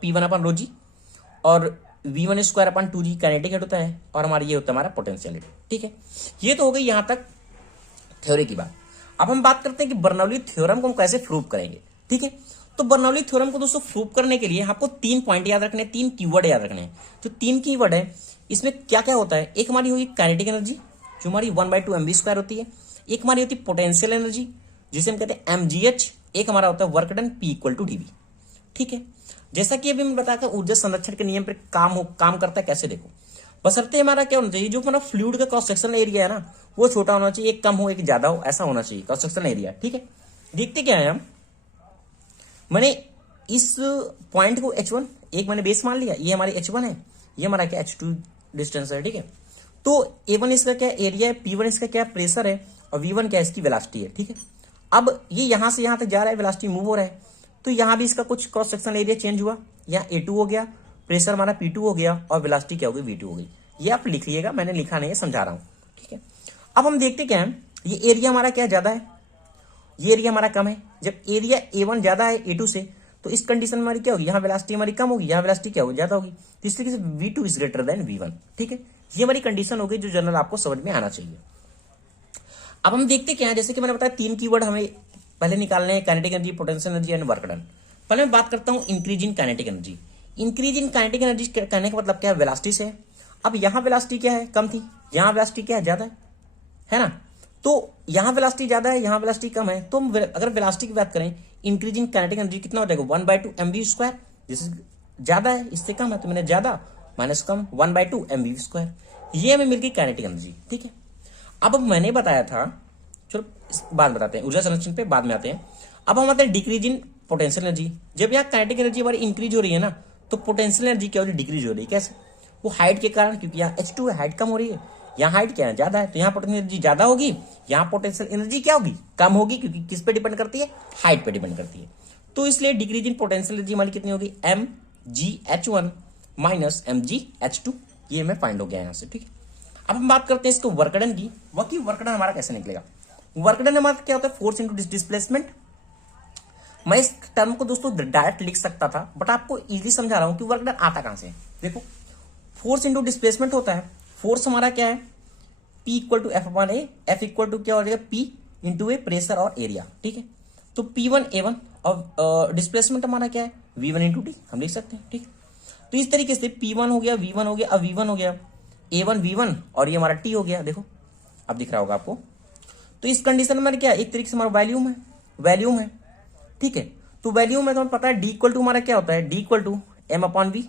P1 अपॉन रो जी, और V1 square upon 2G kinetic head होता है, और हमारा ये होता है हमारा पोटेंशियल हेड। ठीक है, ये तो हो गई यहां तक थ्योरी की बात। अब हम बात करते हैं कि बर्नौली थ्योरम को हम कैसे प्रूव करेंगे। ठीक है, तो बर्नौली थ्योरम को दोस्तों प्रूव करने के लिए आपको 3 पॉइंट याद रखने, 3 कीवर्ड याद रखने हैं। जो 3 कीवर्ड है इसमें क्या क्या होता है, एक हमारी होगी काइनेटिक एनर्जी जो हमारी 1/2 mv स्क्वायर होती है, एक हमारी होती है पोटेंशियल एनर्जी जिसे हम कहते हैं mgh, एक हमारा होता है work done P equal to dv। ठीक है, जैसा कि अभी मैं बताया था ऊर्जा संरक्षण के नियम पर काम करता है कैसे, देखो बशर्ते हमारा क्या होना चाहिए, जो हमारा फ्लूइड का क्रॉस सेक्शनल एरिया है ना, वो छोटा होना चाहिए, एक कम हो एक ज्यादा हो, ऐसा होना चाहिए क्रॉस सेक्शनल एरिया। ठीक है, देखते क्या है हम, मैंने इस पॉइंट को H1 एक मैंने बेस मान लिया, ये हमारी H1 है, ये हमारा क्या H2 डिस्टेंस है। ठीक है, तो A1 इसका क्या एरिया है, P1 इसका क्या प्रेशर है, और V1 क्या इसकी वेलोसिटी है। ठीक है, अब ये यहां से यहां तक जा रहा है, वेलोसिटी मूव हो रहा है, तो यहां भी इसका कुछ क्रॉस सेक्शनल एरिया चेंज हुआ, यहाँ A2 हो गया, प्रेशर हमारा P2 हो गया, और वेलोसिटी क्या होगी, V2 हो गई। ये आप लिख लीजिएगा, मैंने लिखा नहीं है, समझा रहा हूं। ठीक है, अब हम देखते क्या है, ये एरिया हमारा क्या ज्यादा है, ये एरिया हमारा कम है। जब एरिया A1 ज्यादा है A2 से, तो इस कंडीशन में हमारी क्या होगी, यहाँ वेलोसिटी हमारी कम होगी, यहाँ वेलोसिटी क्या होगी, ज्यादा होगी, तो इस तरीके से V2 is greater than V1। ठीक है, ये हमारी कंडीशन होगी जो जनरल आपको समझ में आना चाहिए। अब हम देखते क्या है, जैसे कि मैंने बताया 3 कीवर्ड हमें पहले निकालने हैं, kinetic energy, potential energy and work done. पहले मैं बात करता हूं increase in kinetic energy. Increase in kinetic energy कहने का मतलब क्या है, वेलोसिटी से। अब यहाँ वेलोसिटी क्या है, कम थी, यहाँ वेलोसिटी क्या है, ज्यादा है ना, तो यहाँ वेलोसिटी ज्यादा है, यहाँ वेलोसिटी कम है, तो हम अगर वेलोसिटी की बात करें, इंक्रीज इन काइनेटिक एनर्जी कितना हो जाएगा, 1/2 mv स्क्वायर, जैसे ज्यादा है इससे कम है, तो मैंने ज्यादा माइनस कम 1/2 mv स्क्वायर, ये हमें मिल गई काइनेटिक एनर्जी। ठीक है, अब मैंने बताया था, चलो बाद बताते हैं, ऊर्जा संरक्षण पे बाद में आते हैं। अब हम आते हैं डिक्रीज इन पोटेंशियल एनर्जी। जब यहाँ काइनेटिक एनर्जी हमारी इंक्रीज हो रही है ना, तो पोटेंशियल एनर्जी क्या हो रही है, डिक्रीज हो रही है। कैसे, वो हाइट के कारण, क्योंकि यहाँ H2 है, हाइट कम हो रही है, यहाँ हाइट क्या है, ज्यादा है, तो यहाँ पोटेंशियल एनर्जी ज्यादा होगी, यहाँ पोटेंशियल एनर्जी क्या होगी, कम होगी, क्योंकि किस पे डिपेंड करती है, हाइट पे डिपेंड करती है। तो इसलिए डिक्रीज इन पोटेंशियल एनर्जी हमारी कितनी होगी, mgh1 माइनस mgh2, ये हमें फाइंड हो गया यहाँ से। ठीक है, अब हम बात करते हैं इसको वर्कडन की। वर्कडन हमारा कैसे निकलेगा, वर्कडन हमारा क्या होता है, फोर्स इंटू डिस्प्लेसमेंट। मैं इस टर्म को दोस्तों डायरेक्ट लिख सकता था, बट आपको इजीली समझा रहा हूं कि वर्कडन आता कहां से। देखो, फोर्स इंटू डिस्प्लेसमेंट होता है, फोर्स हमारा क्या है, P equal to F/A, F equal to क्या हो जाएगा, P इंटू ए प्रेशर और एरिया। ठीक है, तो P1 A1 और डिस्प्लेसमेंट हमारा क्या है, V1 इंटू टी, हम लिख सकते हैं। ठीक, तो इस तरीके से P1 हो गया, V1 हो गया, अब V1 हो गया, A1 V1, और ये हमारा T हो गया। देखो अब दिख रहा होगा आपको। तो इस कंडीशन में क्या, एक तरीके से हमारा वैल्यूम है। ठीक है, तो वैल्यूम में तो हमें पता है D इक्वल टू हमारा क्या होता है, D इक्वल टू M/V,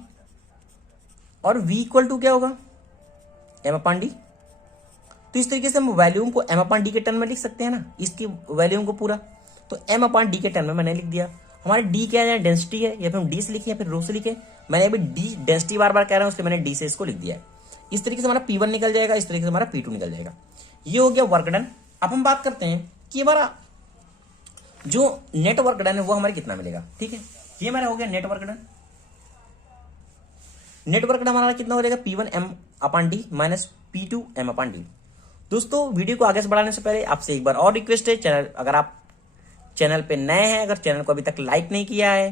और V इक्वल टू क्या होगा, M/D। तो इस तरीके से हम वैल्यूम को M/D के टर्म में लिख सकते हैं ना, इसकी वैल्यूम को पूरा। तो m अपॉन डी के टर्म में मैंने लिख दिया। हमारे डी क्या है, डेंसिटी है, या फिर हम डी से लिखे या फिर रो से लिखे। मैंने अभी डी डेंसिटी बार बार कह रहा हूं, इसलिए मैंने डी से इसको लिख दिया है। इस तरीके से हमारा P1 निकल जाएगा, इस तरीके से हमारा P2 निकल जाएगा। ये हो गया वर्क डन। अब हम बात करते हैं कि हमारा जो नेट वर्क डन है वो हमारे कितना मिलेगा। ठीक है, ये हमारा हो गया net work done. Net work done हमारा कितना हो जाएगा, P1 m upon D minus P2 m upon D. दोस्तों वीडियो को आगे से बढ़ाने से पहले आपसे एक बार और रिक्वेस्ट है, अगर आप चैनल पे नए हैं, अगर चैनल को अभी तक लाइक नहीं किया है,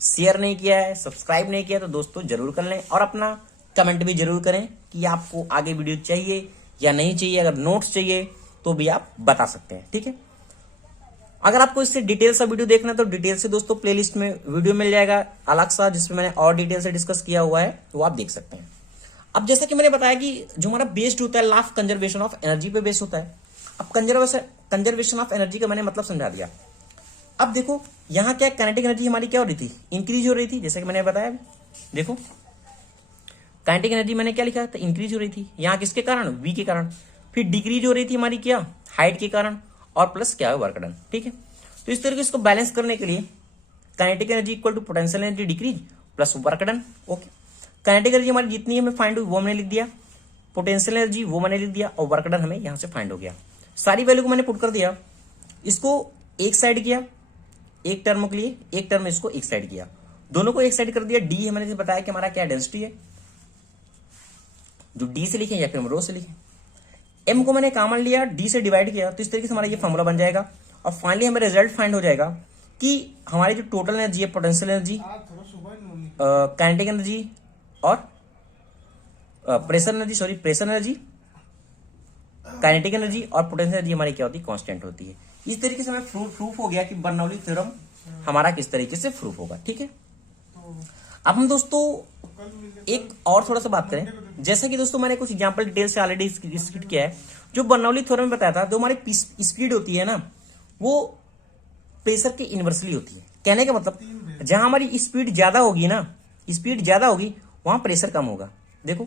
शेयर नहीं किया है, सब्सक्राइब नहीं किया, तो दोस्तों जरूर कर लें और अपना कमेंट भी जरूर करें कि आपको आगे वीडियो चाहिए या नहीं चाहिए। अगर नोट्स चाहिए तो भी आप बता सकते हैं। ठीक है, अगर आपको इससे डिटेल सा वीडियो देखना है तो डिटेल से दोस्तों प्लेलिस्ट में वीडियो मिल जाएगा अलग सा, जिसमें मैंने और डिटेल से डिस्कस किया हुआ है, वो आप देख सकते हैं। अब जैसा कि मैंने बताया कि जो हमारा बेस्ड होता है law of conservation of energy पे बेस्ड होता है। अब कंजर्वेशन ऑफ एनर्जी का मैंने मतलब समझा दिया। अब देखो यहाँ क्या काइनेटिक एनर्जी हमारी क्या हो रही थी, इंक्रीज हो रही थी, जैसे कि मैंने बताया। देखो काइनेटिक एनर्जी मैंने क्या लिखा था, इंक्रीज हो रही थी। यहाँ किसके कारण, वी के कारण। फिर डिक्रीज हो रही थी हमारी क्या, हाइट के कारण, और प्लस क्या है, वर्क डन। ठीक है, तो इस तरीके से इसको बैलेंस करने के लिए kinetic energy equal to potential energy decrease plus work done. Okay, kinetic energy हमारी जितनी हमें फाइंड हुई वो हमने लिख दिया, पोटेंशियल एनर्जी वो मैंने लिख दिया, और वर्क डन हमें यहां से फाइंड हो गया। सारी वैल्यू को मैंने पुट कर दिया, इसको एक साइड किया एक टर्म के लिए, एक टर्म इसको एक साइड किया, दोनों को एक साइड कर दिया। डी मैंने बताया कि हमारा क्या डेंसिटी है, जो डी से लिखे या फिर हम रो से लिखे। एम को मैंने कॉमन लिया, डी से डिवाइड किया, तो इस तरीके से हमारा ये फॉर्मूला बन जाएगा। और फाइनली हमें रिजल्ट फाइंड हो जाएगा कि हमारी जो टोटल एनर्जी है, पोटेंशियल एनर्जी, काइनेटिक एनर्जी और pressure energy, pressure energy, kinetic energy और पोटेंशियल एनर्जी हमारी क्या होती है, कांस्टेंट होती है। इस तरीके से हमें प्रूफ हो गया कि बर्नौली थ्योरम हमारा किस तरीके से प्रूफ होगा। ठीक है, अब हम दोस्तों एक और थोड़ा सा बात करें। जैसे कि दोस्तों मैंने कुछ एग्जांपल डिटेल से ऑलरेडी स्किट किया है। जो बर्नौली थ्योरम में बताया था, जो हमारी स्पीड होती है ना, वो प्रेशर के इनवर्सली होती है। कहने का मतलब जहां हमारी स्पीड ज्यादा होगी ना, स्पीड ज्यादा होगी, वहां प्रेशर कम होगा। देखो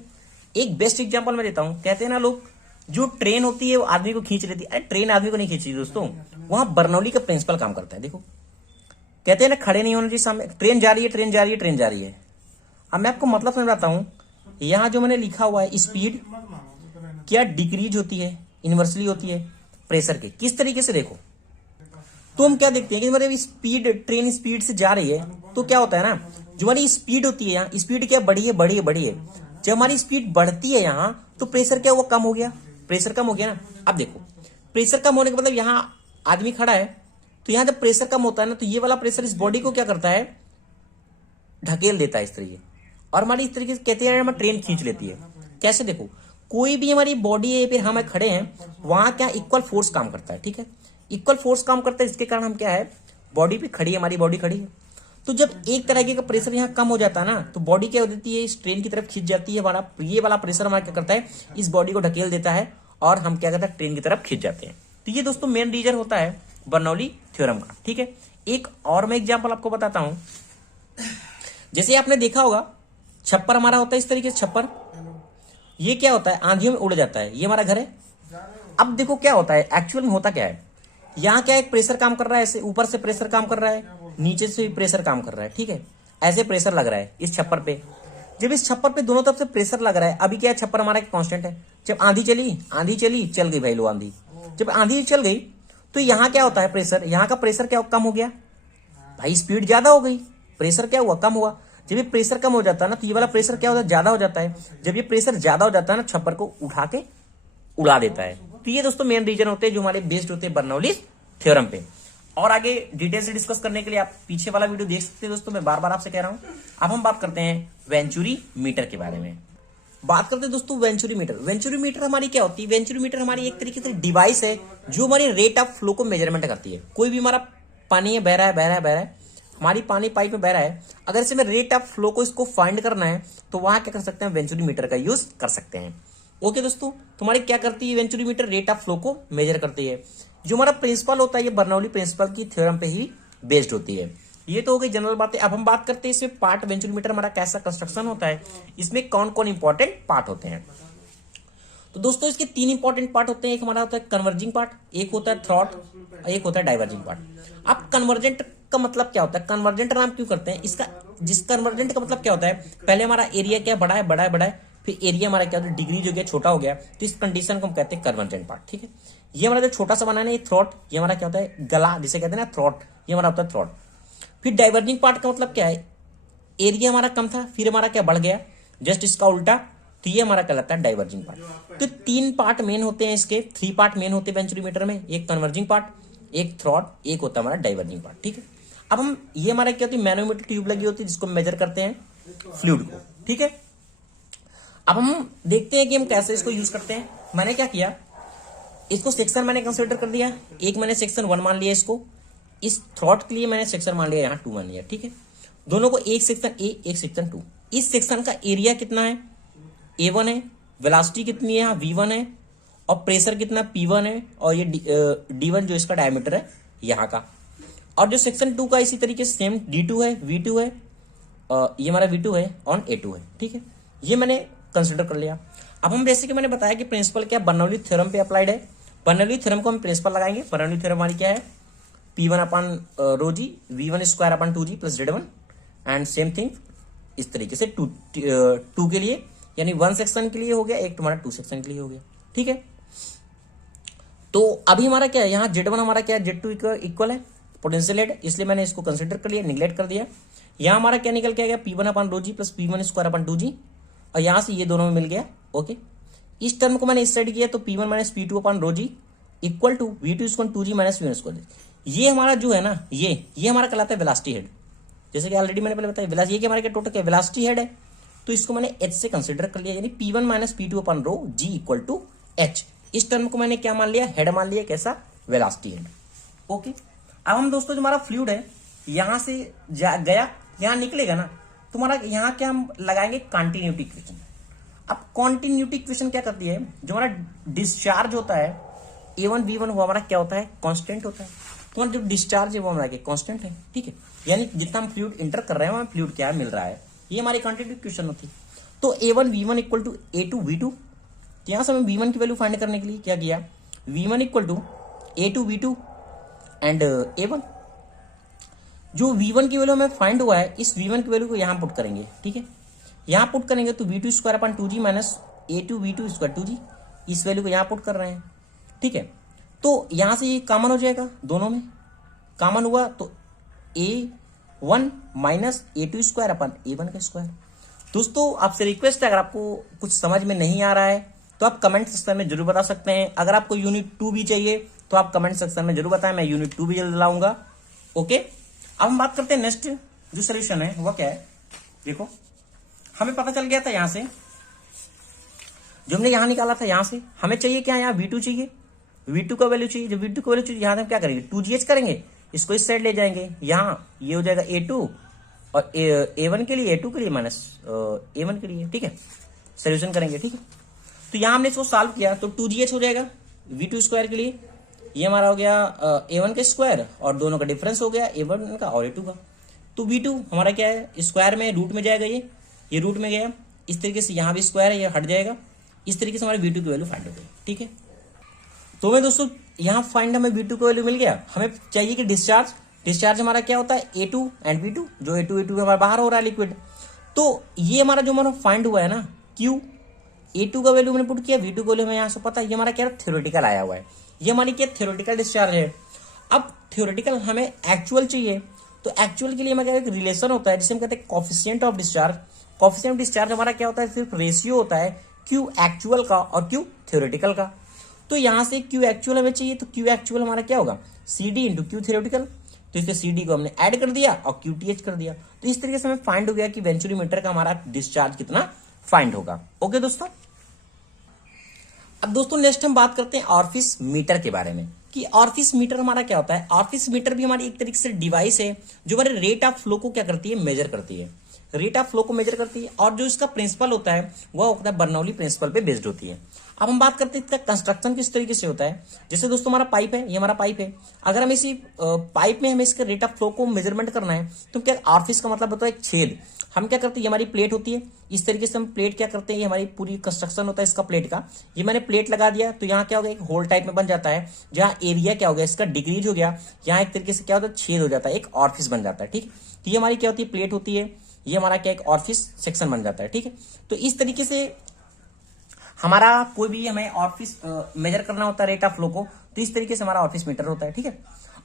एक बेस्ट एग्जांपल मैं देता हूं। कहते हैं ना लोग, जो ट्रेन होती है वो आदमी को खींच लेती है। अरे ट्रेन आदमी को नहीं खींचती दोस्तों, वहां बर्नौली का प्रिंसिपल काम करता है। देखो कहते हैं ना, खड़े नहीं होना चाहिए सामने, ट्रेन जा रही है, ट्रेन जा रही है, ट्रेन जा रही है। अब मैं आपको मतलब समझाता हूं। यहां जो मैंने लिखा हुआ है, स्पीड क्या डिक्रीज होती है, इनवर्सली होती है प्रेशर के। किस तरीके से देखो, तो हम क्या देखते हैं कि हमारी स्पीड, ट्रेन स्पीड से जा रही है, तो क्या होता है ना, जो हमारी स्पीड होती है यहाँ, स्पीड क्या बढ़ी है, बढ़ी है, बढ़ी है। जब हमारी स्पीड बढ़ती है यहाँ, तो प्रेशर क्या हुआ, कम हो गया, प्रेशर कम हो गया ना। अब देखो प्रेशर कम होने का मतलब यहाँ आदमी खड़ा है, तो यहाँ जब प्रेशर कम होता है ना, तो ये वाला प्रेशर इस बॉडी को क्या करता है, ढकेल देता है इस तरीके, और हमारी इस तरीके से कहते हैं हमारी ट्रेन खींच लेती है। कैसे, देखो कोई भी हमारी बॉडी है, फिर हम खड़े हैं, वहां क्या इक्वल फोर्स काम करता है। ठीक है, इक्वल फोर्स काम करता है, इसके कारण हम क्या है, बॉडी पे खड़ी है, हमारी बॉडी खड़ी है। तो जब एक तरीके का प्रेशर यहाँ कम हो जाता है ना, तो बॉडी क्या हो जाती है, इस ट्रेन की तरफ खींच जाती है। हमारा ये वाला प्रेशर हमारा क्या करता है, इस बॉडी को ढकेल देता है, और हम क्या करते हैं, ट्रेन की तरफ खींच जाते हैं। तो ये दोस्तों मेन रीजन होता है बर्नौली थ्योरम का। ठीक है, एक और मैं एग्जाम्पल आपको बताता हूं। जैसे आपने देखा होगा, छप्पर हमारा होता है इस तरीके से, छप्पर ये क्या होता है, आंधियों में उड़ जाता है। ये हमारा घर है। अब देखो क्या होता है, एक्चुअल में होता क्या है, यहाँ क्या एक प्रेशर काम कर रहा है, ऐसे ऊपर से प्रेशर काम कर रहा है, नीचे से भी प्रेशर काम कर रहा है। ठीक है, ऐसे प्रेशर लग रहा है इस छप्पर पे। जब इस छप्पर पे दोनों तरफ से प्रेशर लग रहा है, अभी क्या है, छप्पर हमारा कांस्टेंट है। जब आंधी चली, चल गई भाई लो आंधी। जब आंधी चल गई, तो यहाँ क्या होता है, प्रेशर, यहाँ का प्रेशर क्या कम हो गया भाई, स्पीड ज्यादा हो गई, प्रेशर क्या हुआ, कम हुआ। जब ये प्रेशर कम हो जाता है ना, तो ये वाला प्रेशर क्या होता है, ज्यादा हो जाता है। जब ये प्रेशर ज्यादा हो जाता है ना, छप्पर को उठा के उड़ा देता है। तो ये दोस्तों मेन रीजन होते हैं जो हमारे बेस्ड होते हैं बर्नौली थ्योरम पे। और आगे डिटेल से डिस्कस करने के लिए आप पीछे वाला वीडियो देख सकते हैं दोस्तों, मैं बार बार आपसे कह रहा हूं। अब हम बात करते हैं वेंचुरी मीटर के बारे में। बात करते हैं दोस्तों वेंचुरी मीटर। वेंचुरी मीटर हमारी क्या होती है, वेंचुरी मीटर हमारी एक तरीके से डिवाइस है जो हमारी रेट ऑफ फ्लो को मेजरमेंट करती है। कोई भी हमारा पानी है, बह रहा है, हमारी पानी पाइप में बह रहा है, अगर इसे रेट ऑफ फ्लो को इसको फाइंड करना है, तो वहां क्या कर सकते हैं, वेंचुरी मीटर का यूज कर सकते हैं। ओके दोस्तों, तुम्हारी क्या करती है venturi meter, rate of flow को मेजर करती है। जो हमारा प्रिंसिपल होता है, ये बर्नौली प्रिंसिपल की थ्योरम पे ही बेस्ड होती है। ये तो हो गई जनरल बातें। अब हम बात करते हैं इसमें पार्ट, वेंचुरी मीटर हमारा कैसा कंस्ट्रक्शन होता है, इसमें कौन कौन इंपॉर्टेंट पार्ट होते हैं। तो दोस्तों इसके तीन इंपॉर्टेंट पार्ट होते हैं, एक हमारा होता है कन्वर्जिंग पार्ट, एक होता है थ्रॉट, एक होता है डाइवर्जिंग पार्ट। अब कन्वर्जेंट का मतलब क्या होता है, कन्वर्जेंट नाम क्यों करते हैं इसका, जिस कन्वर्जेंट का मतलब क्या होता है, पहले हमारा एरिया क्या बड़ा है, बड़ा है, बड़ा है, फिर एरिया हमारा क्या होता है, डिग्री जो गया छोटा हो गया, तो इस कंडीशन को हम कहते हैं कन्वर्जेंट पार्ट। ठीक है, ये हमारा जो छोटा सा बनाना है ये थ्रॉट, ये हमारा क्या होता है गला जिसे कहते हैं ना थ्रॉट, ये हमारा होता है थ्रॉट। फिर डाइवर्जिंग पार्ट का मतलब क्या है, एरिया हमारा कम था, फिर हमारा क्या बढ़ गया, जस्ट इसका उल्टा, तो ये हमारा कहलाता है डाइवर्जिंग पार्ट। तो तीन पार्ट मेन होते हैं इसके, 3 पार्ट मेन होते हैं वेंचुरीमीटर में, एक कन्वर्जिंग पार्ट, एक थ्रॉट, एक होता है हमारा डाइवर्जिंग पार्ट। ठीक है, अब हम ये हमारा क्या होती है, मैनोमीटर ट्यूब लगी होती है जिसको मेजर करते हैं फ्लूइड को। ठीक है, अब हम देखते हैं कि हम कैसे इसको यूज करते हैं। मैंने क्या किया, इसको सेक्शन मैंने कंसिडर कर लिया, एक मैंने सेक्शन 1 मान लिया, इसको इस थ्रॉट के लिए मैंने सेक्शन मान लिया यहाँ 2 मान लिया। ठीक है, दोनों को एक सेक्शन ए एक सेक्शन 2। इस सेक्शन का एरिया कितना है, A1 है, वेलोसिटी कितनी है, यहाँ V1 है, और प्रेशर कितना P1 है, और ये D1 जो इसका डायमीटर है यहाँ का। और जो सेक्शन 2 का इसी तरीके से सेम D2 है, V2 है, ये हमारा V2 है और A2 है। ठीक है, ये मैंने कंसिडर कर लिया। अब हम जैसे कि मैंने बताया कि प्रिंसिपल क्या बर्नौली थ्योरम पे अप्लाइड है, बर्नौली थ्योरम को हम प्रिंसिपल लगाएंगे। बर्नौली थ्योरम हमारी क्या है, P1 upon rho G V1 square upon 2G plus Z1 and same thing इस तरीके से 2 के लिए, यानी 1 सेक्शन के लिए हो गया, एक तुम्हारा 2 सेक्शन के लिए हो गया। ठीक है, तो अभी हमारा क्या है, यहाँ Z1 हमारा क्या है, Z2 इक्वल है पोटेंशियल हेड, इसलिए मैंने इसको कंसिडर कर लिया, निगलेक्ट कर दिया। यहाँ हमारा क्या निकल के आ गया, P1 अपन रो जी plus P1 square upon 2G, और यहाँ से ये दोनों में मिल गया। ओके, इस टर्म को मैंने इस साइड किया तो P1 minus P2 upon rho G equal to V2 square 2G minus V1 square. ये हमारा जो है ना, ये हमारा कहलाता है वेलोसिटी हेड, जैसे कि ऑलरेडी मैंने पहले बताया वेलोसिटी, ये हमारे क्या टोटल क्या वेलोसिटी हेड है, तो इसको मैंने H से कंसिडर कर लिया, यानी P1 minus P2 upon rho G equal to H। इस टर्म को मैंने क्या मान लिया, हेड मान लिया, कैसा, वेलोसिटी हेड। ओके, अब हम दोस्तों जो हमारा फ्लूइड है यहां से गया, यहां निकलेगा ना, तो हमारा यहाँ क्या हम लगाएंगे, कॉन्टिन्यूटी इक्वेशन। अब कॉन्टिन्यूटी इक्वेशन क्या करती है, जो हमारा डिस्चार्ज होता है A1 V1 वो हमारा क्या होता है, कांस्टेंट होता है। तो हमारा जो डिस्चार्ज है वो हमारा क्या कांस्टेंट है। ठीक है, यानी जितना हम फ्लूइड इंटर कर रहे हैं हमें फ्लूइड क्या मिल रहा है, ये हमारी कॉन्टिन्यूटी इक्वेशन होती है। तो A1 V1 equal to A2 V2, यहां से हमें V1 की वैल्यू फाइंड करने के लिए क्या किया, V1 equal to A2 V2 and A1। जो V1 की वैल्यू हमें फाइंड हुआ है, इस V1 की वैल्यू को यहां पुट करेंगे। ठीक है, यहां पुट करेंगे तो V2 square upon 2G minus A2 V2 square 2G, इस वैल्यू को यहां पुट कर रहे हैं। ठीक है, तो यहां से ये कॉमन हो जाएगा, दोनों में कॉमन हुआ तो A1 minus A2 square upon A1 का स्क्वायर। दोस्तों आपसे रिक्वेस्ट है, अगर आपको कुछ समझ में नहीं आ रहा है तो आप कमेंट सेक्शन में जरूर बता सकते हैं। अगर आपको यूनिट 2 भी चाहिए तो आप कमेंट सेक्शन में जरूर बताएं, मैं यूनिट 2 भी जल्द लाऊंगा। ओके, अब हम बात करते हैं नेक्स्ट जो सोल्यूशन है वो क्या है। देखो हमें पता चल गया था यहां से, जो हमने यहां निकाला था, यहां से हमें चाहिए क्या, यहाँ V2 चाहिए, V2 का वैल्यू चाहिए। जो V2 का वैल्यू चाहिए, यहां से हम क्या करेंगे, 2GH करेंगे, इसको इस साइड ले जाएंगे, यहाँ ये हो जाएगा A2 और A1 के लिए, A2 के लिए माइनस A1 के लिए। ठीक है, सोल्यूशन करेंगे। ठीक है, तो यहां हमने इसको सॉल्व किया तो 2GH हो जाएगा V2 स्क्वायर के लिए, ये हमारा हो गया A1 के स्क्वायर, और दोनों का डिफरेंस हो गया A1 का और A2 का। तो V2 हमारा क्या है, स्क्वायर में रूट में जाएगा, ये रूट में गया, इस तरीके से यहाँ भी स्क्वायर है, ये हट जाएगा, इस तरीके से हमारे V2 की वैल्यू फाइंड हो गई। ठीक है, तो मैं दोस्तों यहाँ फाइंड हमें V2 की वैल्यू मिल गया। हमें चाहिए कि डिस्चार्ज हमारा क्या होता है, A2 एंड V2, जो A2 हमारा बाहर हो रहा है लिक्विड। तो ये हमारा जो हमारा फाइंड हुआ है ना Q, A2 का वैल्यू मैंने पुट किया, V2 का वैल्यू हमें यहाँ से पता है, ये हमारा क्या थ्योरेटिकल आया हुआ है, ये हमारी क्या थ्योरेटिकल डिस्चार्ज है। अब थ्योरेटिकल हमें एक्चुअल चाहिए, तो एक्चुअल के लिए हमारा एक रिलेशन होता है जिसे हम कहते हैं coefficient of discharge. Coefficient of discharge हमारा क्या होता है, सिर्फ रेशियो होता है Q एक्चुअल का और Q थ्योरेटिकल का। तो यहां से Q एक्चुअल हमें चाहिए, तो Q एक्चुअल हमारा क्या होगा, CD इंटू Q थ्योरेटिकल। तो इससे CD को हमने ऐड कर दिया और QTH कर दिया, तो इस तरीके से हमें फाइंड हो गया कि वेंचुरीमीटर का हमारा डिस्चार्ज कितना फाइंड होगा। ओके दोस्तों, अब दोस्तों नेक्स्ट हम बात करते हैं ऑरिफिस मीटर के बारे में, कि ऑरिफिस मीटर हमारा क्या होता है। ऑरिफिस मीटर भी हमारी एक तरीके से डिवाइस है जो हमारे रेट ऑफ फ्लो को क्या करती है, मेजर करती है। रेट ऑफ फ्लो को मेजर करती है, और जो इसका प्रिंसिपल होता है वह होता है बर्नौली प्रिंसिपल पे बेस्ड होती है। अब हम बात करते हैं इसका कंस्ट्रक्शन किस तरीके से होता है। जैसे दोस्तों हमारा पाइप है, ये हमारा पाइप है, अगर हम इसी पाइप में हमें इसके रेट ऑफ फ्लो को मेजरमेंट करना है तो क्या ऑरिफिस का मतलब होता है एक छेद। हम क्या करते हैं, ये हमारी प्लेट होती है, इस तरीके से हम प्लेट क्या करते हैं, ये हमारी पूरी कंस्ट्रक्शन होता है इसका प्लेट का। ये मैंने प्लेट लगा दिया तो यहाँ क्या हो गया, एक होल टाइप में बन जाता है, जहाँ एरिया क्या हो गया इसका डिक्रीज हो गया, यहाँ एक तरीके से क्या होता है छेद हो जाता है, एक ऑरिफिस बन जाता है। ठीक, तो ये हमारी क्या होती है प्लेट होती है, ये हमारा क्या एक ऑरिफिस सेक्शन बन जाता है। ठीक है, तो इस तरीके से हमारा कोई भी हमें ऑरिफिस मेजर करना होता है रेट ऑफ फ्लो को, तो इस तरीके से हमारा ऑरिफिस मीटर होता है। ठीक है,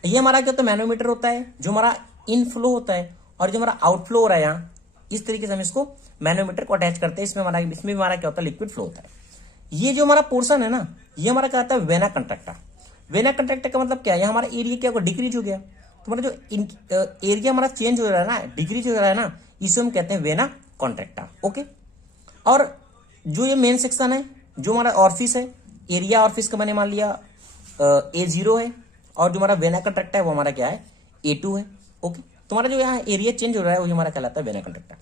ये हमारा क्या होता है मैनोमीटर होता है, जो हमारा इनफ्लो होता है, और जो हमारा आउटफ्लो हो रहा है यहाँ, इस तरीके से हम इसको मैनोमीटर को अटैच करते हैं। इसमें हमारा क्या होता है लिक्विड फ्लो होता है। ये जो हमारा पोर्शन है ना, ये हमारा क्या होता है वेना कंट्रैक्टा। वेना कंट्रैक्टा का मतलब क्या है, हमारा एरिया क्या होगा डिक्रीज हो गया, तो हमारा जो एरिया हमारा चेंज हो रहा है ना, डिक्रीज हो रहा है ना, इसे हम कहते हैं वेना कॉन्ट्रैक्टा। ओके, और जो ये मेन सेक्शन है, जो हमारा ऑरिफिस है, एरिया ऑरिफिस का मैंने मान लिया A0 है, और जो हमारा वेना कंट्रैक्टा है वो हमारा क्या है A2 है। ओके, तुम्हारा जो यहाँ एरिया चेंज हो रहा है वो हमारा कहलाता है वेना कंट्रैक्टा।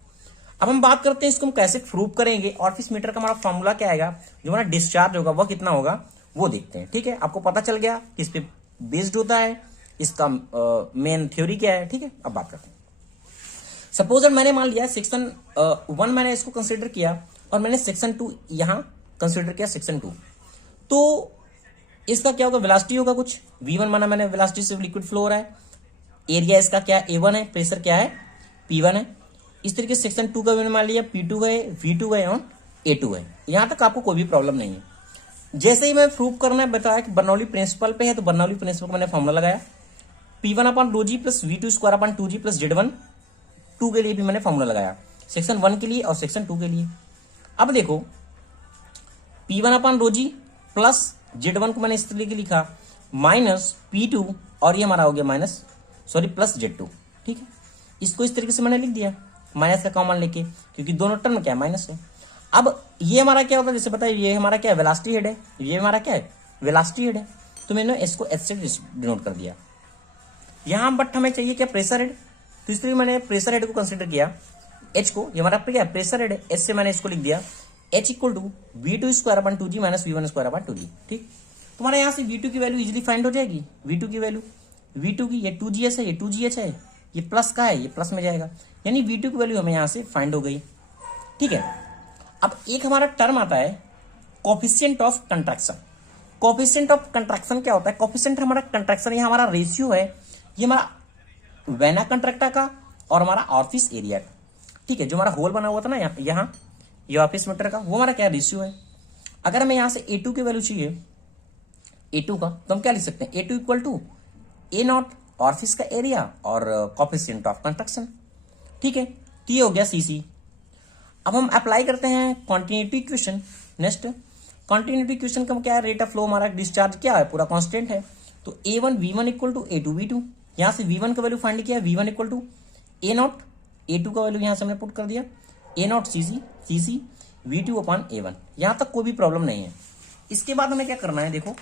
अब हम बात करते हैं इसको हम कैसे प्रूव करेंगे। ऑरिफिस मीटर का हमारा फॉर्मूला क्या आएगा, जो हमारा डिस्चार्ज होगा वह कितना होगा वो देखते हैं। ठीक है, आपको पता चल गया किस पे बेस्ड होता है, इसका मेन थ्योरी क्या है। ठीक है, अब बात करते हैं। सपोज मैंने मान लिया सेक्शन 1 मैंने इसको कंसिडर किया, और मैंने सेक्शन 2 यहां कंसिडर किया सेक्शन 2, तो इसका क्या होगा वेलोसिटी होगा कुछ V1 माना मैंने, वेलोसिटी से लिक्विड फ्लो हो रहा है, एरिया इसका क्या A1 है, प्रेशर क्या है P1 है। इस तरीके से सेक्शन 2 का मैंने मान लिया P2 है, V2 है और A2 है। यहां तक आपको कोई भी प्रॉब्लम नहीं है। जैसे ही मैं प्रूव करना है बताया कि बर्नौली प्रिंसिपल पे है, तो बर्नौली प्रिंसिपल का मैंने फॉर्मूला लगाया P1/ρg plus V2² 2g plus Z1 2 के लिए भी मैंने फॉर्मूला लगाया, सेक्शन 1 के लिए और सेक्शन 2 के लिए। अब देखो P1/ρg प्लस Z1 को मैंने इस तरीके लिखा माइनस P2, और ये हमारा हो गया प्लस Z2। ठीक है, इसको इस तरीके से मैंने लिख दिया माइनस का कॉमन लेके, क्योंकि दोनों टर्म क्या है माइनस है। अब ये हमारा क्या होता है, जैसे बताइए ये हमारा क्या है वेलोसिटी हेड है, ये हमारा क्या है वेलोसिटी हेड है, तो मैंने इसको एच से डिनोट कर दिया यहां। बट हमें चाहिए क्या प्रेशर हेड, तो इसलिए मैंने प्रेशर हेड को कंसिडर किया एच को, ये हमारा क्या है प्रेशर हेड है, एच से मैंने इसको लिख दिया H equal to V2² 2g minus V1² 2g। ठीक, तुम्हारा यहाँ से V2 की वैल्यू इजिली फाइंड हो जाएगी। V2 की वैल्यू, V2 की ये 2GH है, ये 2GH है, ये प्लस का है, ये प्लस में जाएगा, यानी V2 की वैल्यू हमें यहाँ से फाइंड हो गई। ठीक है, अब एक हमारा टर्म आता है coefficient of contraction. Coefficient of contraction क्या होता है, कोफिशिएंट हमारा कंट्रैक्शन, ये हमारा रेशियो है, ये हमारा वेना कंट्रैक्टा का और हमारा ऑरिफिस एरिया का। ठीक है, जो हमारा होल बना हुआ था ना यहाँ ये ऑरिफिस मीटर का, वो हमारा क्या रेशियो है। अगर हमें यहाँ से A2 की वैल्यू चाहिए, A2 का, तो हम क्या लिख सकते हैं A2 equal to A0 orifice का एरिया और कोफिशिएंट ऑफ कंट्रैक्शन। ठीक है, तो ये हो गया CC। अब हम अप्लाई करते हैं continuity equation. Next continuity equation का क्या है, रेट ऑफ फ्लो हमारा डिस्चार्ज क्या है पूरा कांस्टेंट है, तो A1 V1 equal to A2 V2। यहाँ से V1 का वैल्यू फाइंड किया, V1 equal to A0, A2 का वैल्यू यहाँ से हमने पुट कर दिया A0 CC V2/A1। यहां तक कोई भी प्रॉब्लम नहीं है। इसके बाद हमें क्या करना है, देखो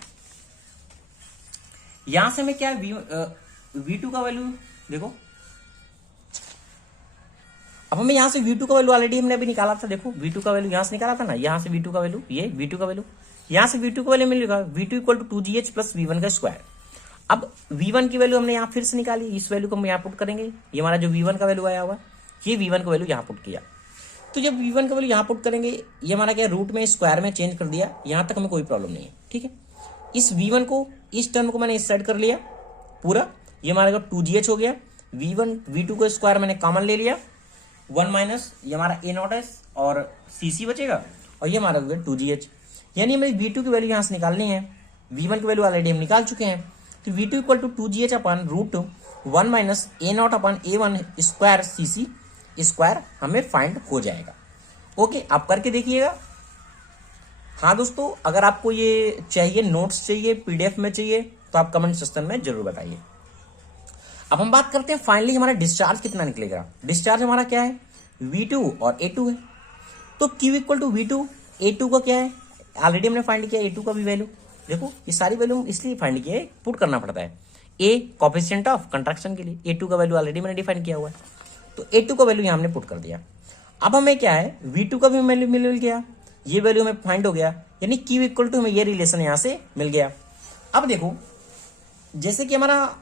यहां से हमें क्या V2 का वैल्यू देखो, अब हमें यहां से V2 का वैल्यू ऑलरेडी हमने अभी निकाला था। देखो V2 का वैल्यू यहां से निकाला था ना, यहां से V2 का वैल्यू, ये V2 का वैल्यू, यहां से V2 का वैल्यू मिलेगा V2 equal to 2GH plus V1 का स्क्वायर। अब V1 की वैल्यू हमने यहां फिर से निकाली, इस वैल्यू को हम यहां पुट करेंगे, ये हमारा जो V1 का वैल्यू आया हुआ ये V1 का वैल्यू यहां पुट किया, तो जब V1 का वैल्यू यहां पुट करेंगे, ये हमारा क्या रूट में स्क्वायर में चेंज कर दिया, यहां तक हमें कोई प्रॉब्लम नहीं है। ठीक है, इस V1 को, इस टर्म को मैंने इस साइड कर लिया पूरा, ये हमारा 2GH हो गया, V2 को स्क्वायर मैंने कॉमन ले लिया, 1 माइनस ये हमारा A0 और CC बचेगा, और ये हमारा 2GH, यानी हमें V2 की वैल्यू यहां से निकालनी है। V1 की वैल्यू ऑलरेडी हम निकाल चुके हैं, तो V2 equal to 2GH upon root 1 minus A0/A1 square CC square हमें फाइंड हो जाएगा। ओके, आप करके देखिएगा। हाँ दोस्तों, अगर आपको ये चाहिए, नोट्स चाहिए, PDF में चाहिए, तो आप कमेंट सेक्शन में जरूर बताइए। अब हम बात करते हैं फाइनली हमारा डिस्चार्ज कितना निकलेगा। डिस्चार्ज हमारा क्या है, V2 और A2 है, तो Q equal to V2, A2 का क्या है ऑलरेडी हमने फाइंड किया, A2 का भी वैल्यू देखो, ये सारी वैल्यू इसलिए फाइंड किया पुट करना पड़ता है। A कोफिशिएंट ऑफ कंट्रैक्शन के लिए, A2 का वैल्यू ऑलरेडी मैंने डिफाइन किया हुआ है, तो A2 का वैल्यू यहां हमने पुट कर दिया। अब हमें क्या है, V2 का भी वैल्यू मिल गया, ये वैल्यू हमें फाइंड हो गया, यानी Q इक्वल टू हमें ये रिलेशन यहां से मिल गया। अब देखो जैसे कि हमारा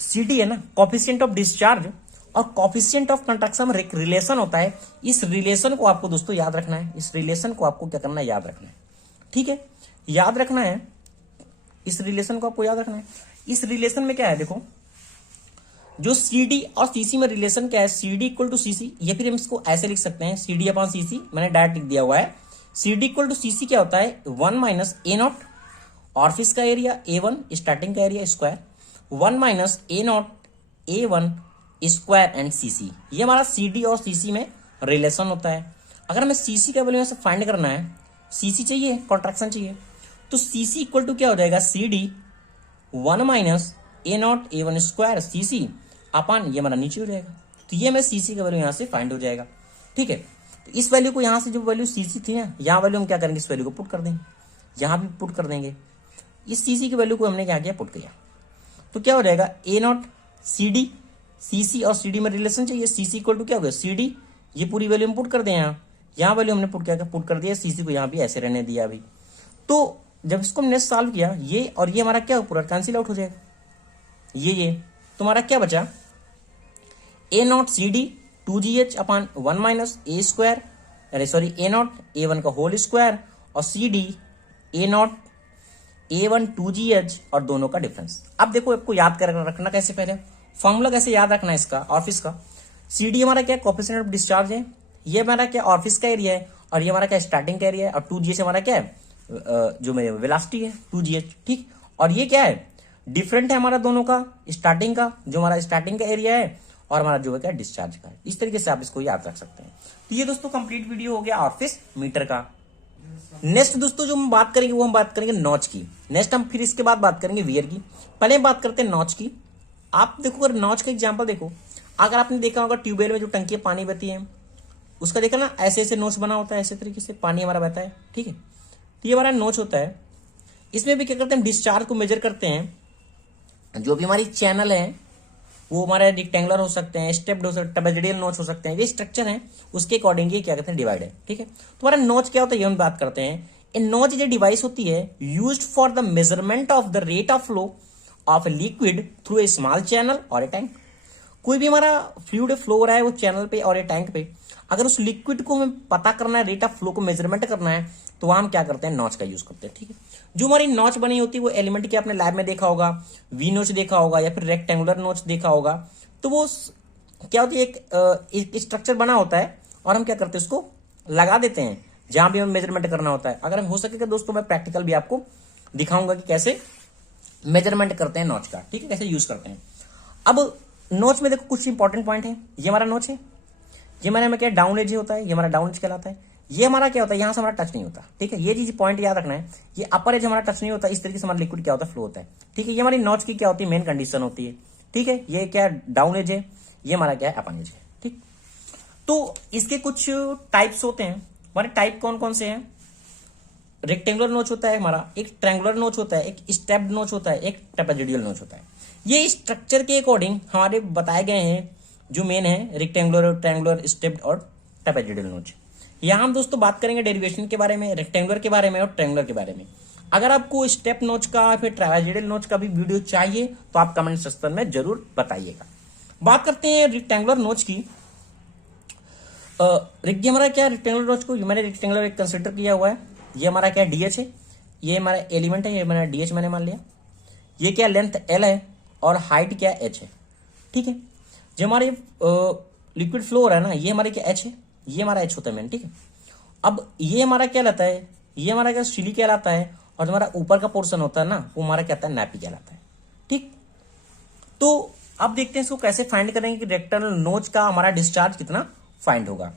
CD है ना, कोफिशिएंट ऑफ डिस्चार्ज और कोफिशिएंट ऑफ कंट्रक्शन में एक रिलेशन होता है। इस रिलेशन को आपको दोस्तों याद रखना है, इस रिलेशन को आपको क्या करना है, याद रखना है। ठीक है, याद रखना है, इस रिलेशन को आपको याद रखना है। इस रिलेशन में क्या है, देखो जो CD और CC में रिलेशन क्या है, CD इक्वल टू CC, या फिर हम इसको ऐसे लिख सकते हैं CD अपॉन CC, मैंने डायरेक्ट लिख दिया हुआ है। CD इक्वल टू CC क्या होता है, 1 माइनस A0 ऑर्फिस का एरिया A1 स्टार्टिंग का area square 1 minus A0 A1 square and CC, ये हमारा CD और CC में रिलेशन होता है। अगर हमें CC का वैल्यू से फाइंड करना है, CC चाहिए, कॉन्ट्रैक्शन चाहिए, तो CC इक्वल टू क्या हो जाएगा, CD 1 minus A0 A1 square CC अपान ये हमारा नीचे हो जाएगा। तो ये हमें CC का वैल्यू यहां से फाइंड हो जाएगा। ठीक है, तो इस वैल्यू को यहां से जो वैल्यू CC थी ना, यहां वैल्यू हम क्या करेंगे, इस वैल्यू को पुट कर देंगे, यहां भी पुट कर देंगे। इस CC की वैल्यू को हमने क्या किया, पुट किया, तो क्या हो जाएगा A0 CD, CC और CD में रिलेशन चाहिए, CC इक्वल टू क्या हो गया CD, ये पूरी वैल्यू हम पुट कर दें, यहाँ वैल्यू हमने पुट किया, पुट कर दिया, CC को यहाँ भी ऐसे रहने दिया अभी। तो जब इसको हमने सॉल्व किया, ये और ये हमारा क्या पूरा कैंसिल आउट हो जाएगा, ये तुम्हारा क्या बचा, A0 CD 2GH upon 1 minus A square, अरे सॉरी A0 A1 का होल स्क्वायर और CD A0 A1 2GH और दोनों का डिफरेंस। अब देखो आपको याद कर रखना कैसे, पहले फॉर्मूला कैसे याद रखना है इसका, ऑफिस का। CD हमारा क्या कोफिशिएंट ऑफ डिस्चार्ज है, ये हमारा क्या ऑफिस का एरिया है, और ये हमारा क्या स्टार्टिंग का एरिया है, और 2GH हमारा क्या है, जो मेरे वेलोसिटी है 2GH। ठीक, और ये क्या है, डिफरेंट है हमारा दोनों का, स्टार्टिंग का जो हमारा स्टार्टिंग का एरिया है और हमारा जो है क्या डिस्चार्ज का है। इस तरीके से आप इसको याद रख सकते हैं। तो ये दोस्तों कंप्लीट वीडियो हो गया ऑफिस मीटर का। नेक्स्ट दोस्तों जो हम बात करेंगे वो हम बात करेंगे नॉच की। नेक्स्ट हम फिर इसके बाद बात करेंगे वियर की। पहले बात करते हैं नॉच की। आप देखो अगर नॉच का एग्जाम्पल देखो, अगर आपने देखा होगा ट्यूबवेल में जो टंकी पानी बहती है उसका देखा ना, ऐसे ऐसे नोच बना होता है, ऐसे तरीके से पानी हमारा बहता है। ठीक है, तो ये हमारा नोच होता है। इसमें भी क्या करते हैं, डिस्चार्ज को मेजर करते हैं। जो भी हमारी चैनल है वो हमारे रेक्टेंगुलर हो सकते हैं, स्टेप्ड हो सकते हैं, ट्रेपेजोइडल नोच हो सकते हैं, ये स्ट्रक्चर है उसके अकॉर्डिंग ये क्या कहते हैं, डिवाइड है। ठीक है, तो हमारा नोच क्या होता है ये हम बात करते हैं। ए नोच जो डिवाइस होती है used for the measurement of the rate of flow of liquid through a small channel और ए टैंक। कोई भी हमारा फ्लूइड फ्लो हो रहा है वो चैनल पे और ए टैंक पे, अगर उस लिक्विड को हमें पता करना है, रेट ऑफ फ्लो को मेजरमेंट करना है, तो वहां हम क्या करते हैं, नॉच का यूज करते हैं। ठीक है, जो हमारी नॉच बनी होती है वो एलिमेंट की आपने लैब में देखा होगा, वी नोच देखा होगा या फिर रेक्टेंगुलर नोच देखा होगा। तो वो क्या होती है, एक स्ट्रक्चर बना होता है और हम क्या करते हैं उसको लगा देते हैं जहां भी हमें मेजरमेंट करना होता है। अगर हम हो सकेगा दोस्तों मैं प्रैक्टिकल भी आपको दिखाऊंगा कि कैसे मेजरमेंट करते हैं नॉच का। ठीक है, कैसे यूज करते हैं। अब नोच में देखो कुछ इंपॉर्टेंट पॉइंट है। ये हमारा नोच है, ये हमारा क्या डाउन एज होता है, ये हमारा डाउन एज कहलाता है। ये हमारा क्या होता है, यहां से हमारा टच नहीं होता। ठीक है, ये चीज पॉइंट याद रखना है। ये अपर एज हमारा टच नहीं होता, इस तरीके से हमारा लिक्विड क्या होता है, फ्लो होता है। ठीक है, ये हमारी नॉच की क्या होती है, मेन कंडीशन होती है। ठीक है, ये क्या डाउन एज है, ये हमारा क्या है, अपर एज है। ठीक, तो इसके कुछ टाइप्स होते हैं। हमारे टाइप कौन कौन से हैं, रेक्टेंगुलर नोच होता है हमारा, एक ट्रायंगुलर नोच होता है, एक स्टेप्ड नोच होता है, एक ट्रेपेजोइडल नोच होता है। ये स्ट्रक्चर के अकॉर्डिंग हमारे बताए गए हैं जो मेन है, रेक्टेंगुलर, ट्रायंगुलर, स्टेप्ड और ट्रेपेजोइडल नोच। यहां हम दोस्तों बात करेंगे डेरिवेशन के बारे में, रेक्टेंगुलर के बारे में और ट्रायंगुलर के बारे में। अगर आपको स्टेप नोच का फिर ट्रेपेजोइडल नोच का भी वीडियो चाहिए तो आप कमेंट सेक्शन में जरूर बताइएगा। बात करते हैं रेक्टेंगुलर नोच की। हमारा क्या रेक्टेंगुलर नोच को मैंने रेक्टेंगुलर कंसिडर किया हुआ है। ये हमारा क्या डीएच है, ये हमारा एलिमेंट है, ये हमारा डीएच मैंने मान लिया। ये क्या लेंथ एल है और हाइट क्या एच है। ठीक है, जो हमारे लिक्विड फ्लो हो रहा है ना, ये हमारे क्या एच है, ये हमारा एच होता है मेन। ठीक है, अब ये हमारा क्या रहता है, ये हमारा क्या सिली कहलाता है, और हमारा ऊपर का पोर्शन होता है ना वो हमारा क्या होता है, नैपी कहलाता है। ठीक, तो अब देखते हैं इसको कैसे फाइंड करेंगे कि रेक्टेंगुलर नोच का हमारा डिस्चार्ज कितना फाइंड होगा।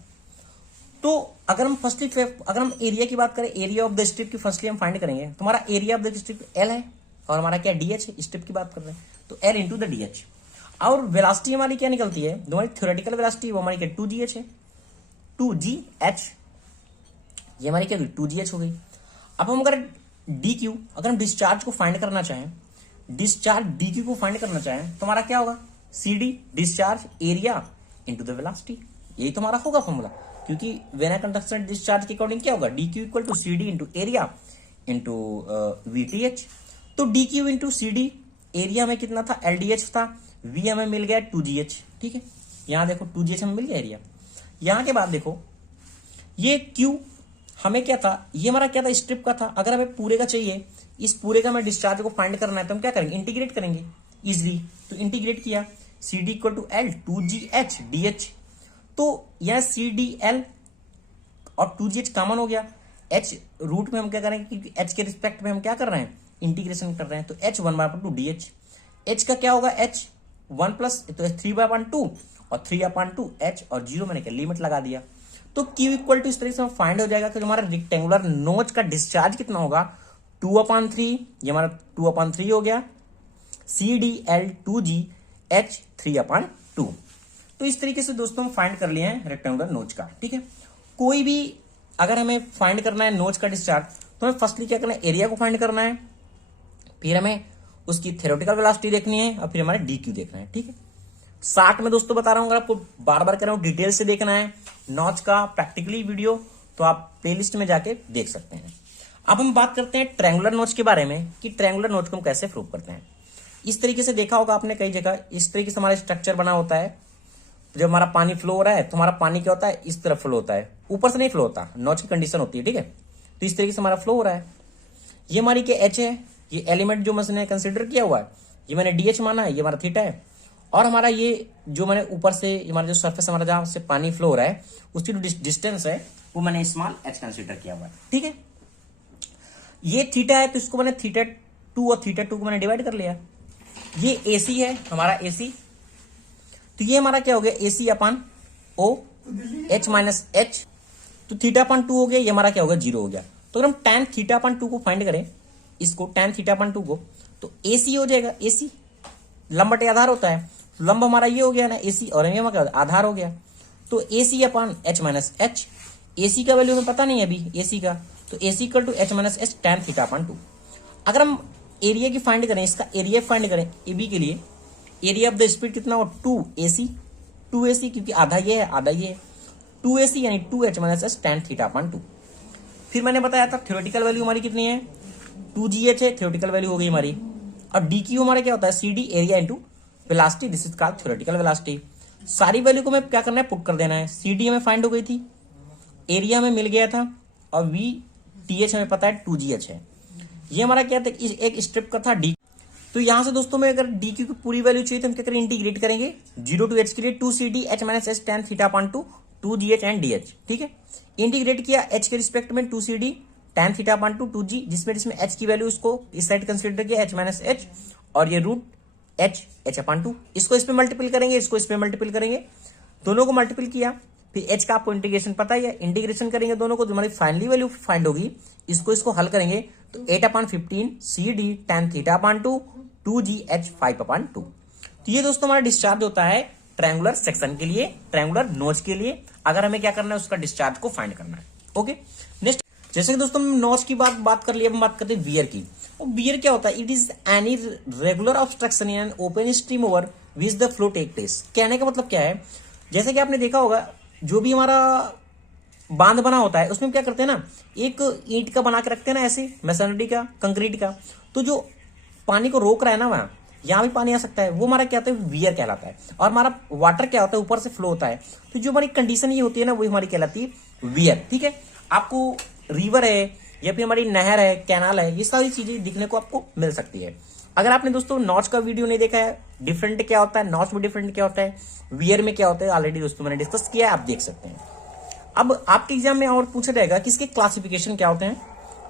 तो अगर हम फर्स्टली अगर हम एरिया की बात करें, एरिया ऑफ द स्ट्रिप की फर्स्टली हम फाइंड करेंगे। तो हमारा area of the strip L है और हमारा क्या डीएच है, स्ट्रिप की बात कर रहे हैं तो एल इंटू द डीएच। और वेलोसिटी हमारी क्या निकलती है, जो हमारी थ्योरेटिकल वेलोसिटी वो हमारी क्या 2gh है, 2gh, ये हमारी क्या 2gh हो गई। अब हम अगर dq, अगर हम डिस्चार्ज को फाइंड करना चाहें, डिस्चार्ज dq को फाइंड करना चाहें तो हमारा क्या होगा, CD discharge area into the velocity, यही तो हमारा होगा फॉर्मूला, क्योंकि वेना कंडक्शन डिस्चार्ज के अकॉर्डिंग क्या होगा, DQ equal to CD into area into VTH। तो DQ इंटू CD एरिया में कितना था, LDH था, V हमें मिल गया 2GH, ठीक है। यहां देखो 2GH हमें मिल गया एरिया। यहां के बाद देखो ये Q हमें क्या था, ये हमारा क्या था, स्ट्रिप का था। अगर हमें पूरे का चाहिए, इस पूरे का हमें डिस्चार्ज को फाइंड करना है तो हम क्या करेंगे, इंटीग्रेट करेंगे इजिली। तो इंटीग्रेट किया, CD equal to L 2GH DH। तो यह CDL और 2GH कॉमन हो गया। H रूट में हम क्या करेंगे, क्योंकि H के रिस्पेक्ट में हम क्या कर रहे हैं, इंटीग्रेशन कर रहे हैं। तो H 1/2 DH। H का क्या होगा, H 1 प्लस तो 3/2 और 3/2 H और 0 मैंने क्या लिमिट लगा दिया। तो Q इक्वल टू इस तरीके से फाइंड हो जाएगा कि हमारा रेक्टेंगुलर नोच का डिस्चार्ज कितना होगा, 2/3, ये हमारा 2/3 हो गया, CDL 2GH 3/2। तो इस तरीके से दोस्तों हम फाइंड कर लिए हैं रेक्टेंगुलर नोच का, ठीक है। कोई भी अगर हमें फाइंड करना है नोच का डिस्चार्ज, तो हमें फर्स्टली क्या करना है, एरिया को फाइंड करना है, फिर हमें उसकी थ्योरेटिकल वेलोसिटी देखनी है और फिर हमारे DQ देखना है, ठीक है। 60 में दोस्तों बता रहा हूं, अगर आपको बार बार कर रहा हूं डिटेल से देखना है नॉच का प्रैक्टिकली वीडियो, तो आप प्लेलिस्ट में जाके देख सकते हैं। अब हम बात करते हैं ट्रायंगुलर नोच के बारे में कि ट्रायंगुलर नोच को हम कैसे प्रूव करते हैं। इस तरीके से देखा होगा आपने कई जगह, इस तरीके से हमारा स्ट्रक्चर बना होता है। जब हमारा पानी फ्लो हो रहा है तो हमारा पानी क्या होता है, इस तरफ फ्लो होता है, ऊपर से नहीं फ्लो होता, नॉच की कंडीशन होती है, ठीक है। तो इस तरीके से हमारा फ्लो हो रहा है। ये हमारी क्या H है, ये एलिमेंट जो मैंने कंसिडर किया हुआ है, ये मैंने DH माना है, ये हमारा थीटा है। और हमारा ये जो मैंने ऊपर से हमारा जो सरफेस हमारा जहां से पानी फ्लो हो रहा है उसकी जो डिस्टेंस है वो मैंने स्मॉल h कंसिडर किया हुआ है, ठीक है। ये थीटा है तो इसको मैंने θ2 और θ2 को मैंने डिवाइड कर लिया। ये AC है हमारा AC, तो ये हमारा क्या हो गया, AC/O H माइनस H, तो θ/2 हो गया, ये हमारा क्या हो गया, 0 हो गया। तो अगर हम tan θ/2 को फाइंड करें, इसको tan θ/2 को, तो AC हो जाएगा, AC लंब बटे आधार होता है, लंब हमारा ये हो गया ना AC, और ये हमारा आधार हो गया। तो AC/H माइनस H, AC का वैल्यू हमें पता नहीं है अभी AC का, तो AC equal to H minus H tan θ/2। अगर हम एरिया की फाइंड करें, इसका एरिया फाइंड करें AB के लिए, एरिया ऑफ द स्पीड कितना हो, 2AC, क्योंकि आधा ये है आधा ये है, 2AC यानी 2H माइनस H tan θ/2। फिर मैंने बताया था थ्योरेटिकल वैल्यू हमारी कितनी है, 2GH है, थ्योरेटिकल वैल्यू हो गई हमारी। और DQ हमारा क्या होता है, CD area into velocity, this is called theoretical velocity. सारी वैल्यू को हमें क्या करना है, पुट कर देना है। CD हमें फाइंड हो गई थी, एरिया हमें मिल गया था, और VTH हमें पता है 2GH है। ये हमारा क्या था, एक स्ट्रिप का था D। तो यहां से दोस्तों में अगर DQ की पूरी वैल्यू चाहिए तो हम क्या करेंगे, इंटीग्रेट करेंगे 0 to H के लिए, 2CD H minus H tan θ/2 2GH and DH, ठीक है। इंटीग्रेट किया H के रिस्पेक्ट में 2CD tan θ/2 2G, जिसमें H की वैल्यू उसको इस साइड कंसिडर किया H माइनस H, और ये रूट H/2, इसको इस पे मल्टीपल करेंगे, इसको इस पे मल्टीपल करेंगे, दोनों को मल्टीपल किया। फिर H का आपको इंटीग्रेशन पता ही है, इंटीग्रेशन करेंगे दोनों को, जो हमारी फाइनली वैल्यू फाइंड होगी, इसको हल करेंगे तो 8/15 CD tan θ/2 2GH 5/2। तो ये दोस्तों हमारा डिस्चार्ज होता है ट्रायंगुलर सेक्शन के लिए, ट्रायंगुलर नोच के लिए, अगर हमें क्या करना है, उसका डिस्चार्ज को फाइंड करना है, ओके। नेक्स्ट, जैसे कि दोस्तों नोच की बात कर लिया, हम बात करते हैं वियर की। और वियर क्या होता है, it is any regular obstruction in an open stream over which the flow take place. कहने का मतलब क्या है, जैसे कि आपने देखा होगा जो भी हमारा बांध बना होता है उसमें क्या करते हैं ना, एक ईंट का बना के रखते हैं ना, ऐसे मैसनरी का, कंक्रीट का, तो जो पानी को रोक रहा है ना, वहां यहां भी पानी आ सकता है, वो हमारा क्या होता है, वियर कहलाता है। और हमारा वाटर क्या होता है, ऊपर से फ्लो होता है, तो जो हमारी कंडीशन ये होती है ना, वो हमारी कहलाती है वियर, ठीक है। आपको रिवर है या फिर हमारी नहर है, कैनाल है, ये सारी चीजें दिखने को आपको मिल सकती है। अगर आपने दोस्तों नॉच का वीडियो नहीं देखा है, डिफरेंट क्या होता है, नॉच में डिफरेंट क्या होता है, वियर में क्या होता है, ऑलरेडी दोस्तों मैंने डिस्कस किया है, आप देख सकते हैं। अब आपके एग्जाम में और पूछा जाएगा कि इसके क्लासिफिकेशन क्या होते हैं,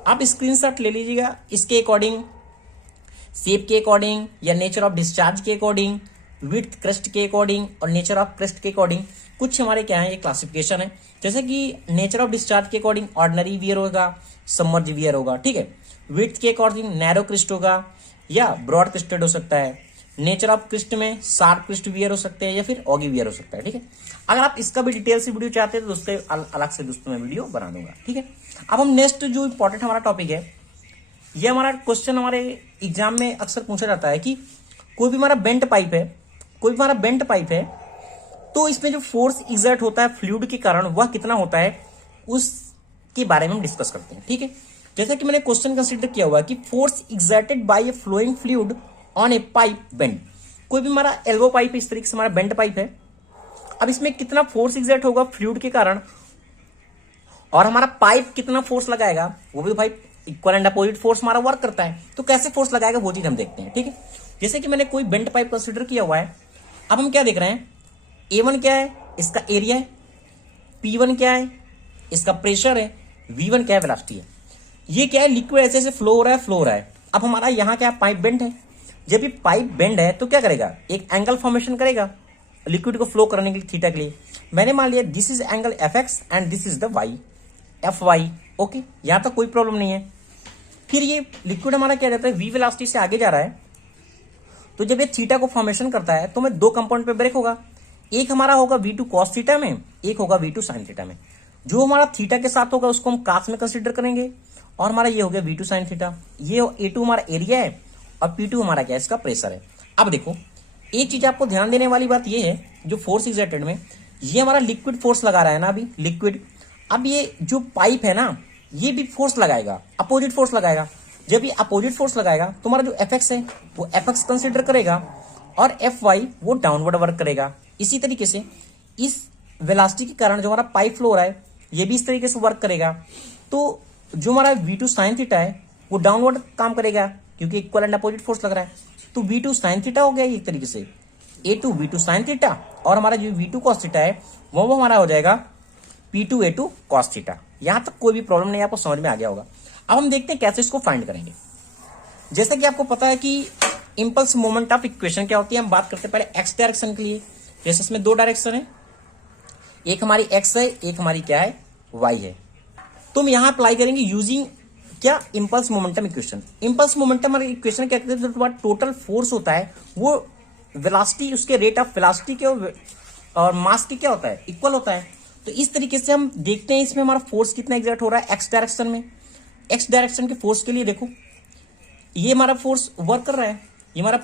आप स्क्रीनशॉट ले लीजिएगा, इसके अकॉर्डिंग, शेप के अकॉर्डिंग, या नेचर ऑफ डिस्चार्ज के अकॉर्डिंग, विड्थ क्रेस्ट के अकॉर्डिंग, और नेचर ऑफ क्रेस्ट के अकॉर्डिंग कुछ हमारे क्या है, ये क्लासिफिकेशन है। जैसे कि नेचर ऑफ डिस्चार्ज के अकॉर्डिंग ऑर्डिनरी वियर होगा, सबमर्ज वियर होगा, ठीक है। विड्थ के अकॉर्डिंग नैरो क्रिस्ट होगा या ब्रॉड क्रिस्टेड हो सकता है। नेचर ऑफ क्रिस्ट में शार्प क्रिस्ट वियर हो सकते हैं या फिर ऑगी वियर हो सकता है, ठीक है। अगर आप इसका भी डिटेल से वीडियो चाहते हैं तो दोस्तों अलग से दोस्तों मैं वीडियो बना दूंगा, ठीक है। अब हम नेक्स्ट जो इंपॉर्टेंट हमारा टॉपिक है, ये हमारा क्वेश्चन हमारे एग्जाम में अक्सर पूछा जाता है कि कोई भी हमारा बेंट पाइप है, कोई भी हमारा बेंट पाइप है तो इसमें जो फोर्स एग्जर्ट होता है फ्लूइड के कारण वह कितना होता है उसके बारे में हम डिस्कस करते हैं। ठीक है, जैसा कि मैंने क्वेश्चन कंसीडर किया हुआ है कि force exerted by a flowing fluid on a pipe bend. कोई भी हमारा एल्बो पाइप इस तरीके से हमारा बेंट पाइप है, अब इसमें कितना फोर्स एग्जर्ट होगा फ्लूइड के कारण और हमारा पाइप कितना फोर्स लगाएगा, वो भी भाई इक्वल एंड अपोजिट फोर्स हमारा वर्क करता है। तो कैसे फोर्स लगाएगा वो चीज हम देखते हैं। ठीक है, जैसे कि मैंने कोई बेंट पाइप कंसीडर किया हुआ है, अब हम क्या देख रहे हैं, A1 क्या है, इसका एरिया है, P1 क्या है, इसका प्रेशर है, V1 क्या है, वेलोसिटी है। ये क्या है, लिक्विड ऐसे ऐसे फ्लो हो रहा है। अब हमारा यहाँ क्या पाइप बेंड है, जब ये पाइप बेंड है तो क्या करेगा, एक एंगल फॉर्मेशन करेगा लिक्विड को फ्लो करने के लिए, थीटा के लिए। मैंने मान लिया this is angle FX and this is the Y, FY। Okay, यहां तक कोई प्रॉब्लम नहीं है। फिर ये लिक्विड हमारा क्या रहता है, V वेलोसिटी से आगे जा रहा है, तो जब ये थीटा को फॉर्मेशन करता है तो मैं दो कंपाउंड पे ब्रेक होगा, एक हमारा होगा V2 cos थीटा में, एक होगा V2 sin थीटा में। जो हमारा थीटा के साथ होगा उसको हम कास में कंसीडर करेंगे और हमारा ये हो गया V2 sin थीटा। ये A2 हमारा एरिया है और P2 हमारा क्या है, इसका प्रेशर है। अब देखो एक चीज आपको ध्यान देने वाली बात ये है, जो फोर्स एक्सर्टेड में ये हमारा लिक्विड फोर्स लगा रहा है ना, अभी लिक्विड। अब ये जो पाइप है ना, ये भी फोर्स लगाएगा, अपोजिट फोर्स लगाएगा। जब ये अपोजिट फोर्स लगाएगा तो हमारा जो FX है वो FX कंसीडर करेगा और FY वो डाउनवर्ड वर्क करेगा। इसी तरीके से इस वेलोसिटी के कारण जो हमारा पाइप फ्लो हो रहा है ये भी इस तरीके से वर्क करेगा। तो जो हमारा V2 sin थीटा है वो डाउनवर्ड काम करेगा क्योंकि इक्वल एंड अपोजिट फोर्स लग रहा है। तो V2 sin थीटा हो गया एक तरीके से, A2 V2 sin थीटा और हमारा जो V2 cos थीटा है वो हमारा हो जाएगा P2 A2 cos थीटा। यहां तक कोई भी प्रॉब्लम नहीं, आपको समझ में आ गया होगा। अब हम देखते हैं कैसे इसको फाइंड करेंगे। जैसा कि आपको पता है कि इंपल्स मोमेंट ऑफ इक्वेशन क्या होती है, हम बात करते हैं पहले एक्स डायरेक्शन के लिए। जैसे इसमें दो डायरेक्शन है, एक हमारी एक्स है, एक हमारी क्या है, वाई है। तो हम यहां अप्लाई करेंगे यूजिंग क्या, impulse momentum equation. Impulse momentum equation क्या कहते हैं, जो टोटल फोर्स होता है वो वेलोसिटी, उसके रेट ऑफ वेलोसिटी के और मास के क्या होता है, इक्वल होता है। तो इस तरीके से हम देखते हैं इसमें हमारा फोर्स कितना एग्जर्ट हो रहा है एक्स डायरेक्शन में। एक्स डायरेक्शन के फोर्स के लिए देखो ये हमारा फोर्स वर्क कर रहा है, ये हमारा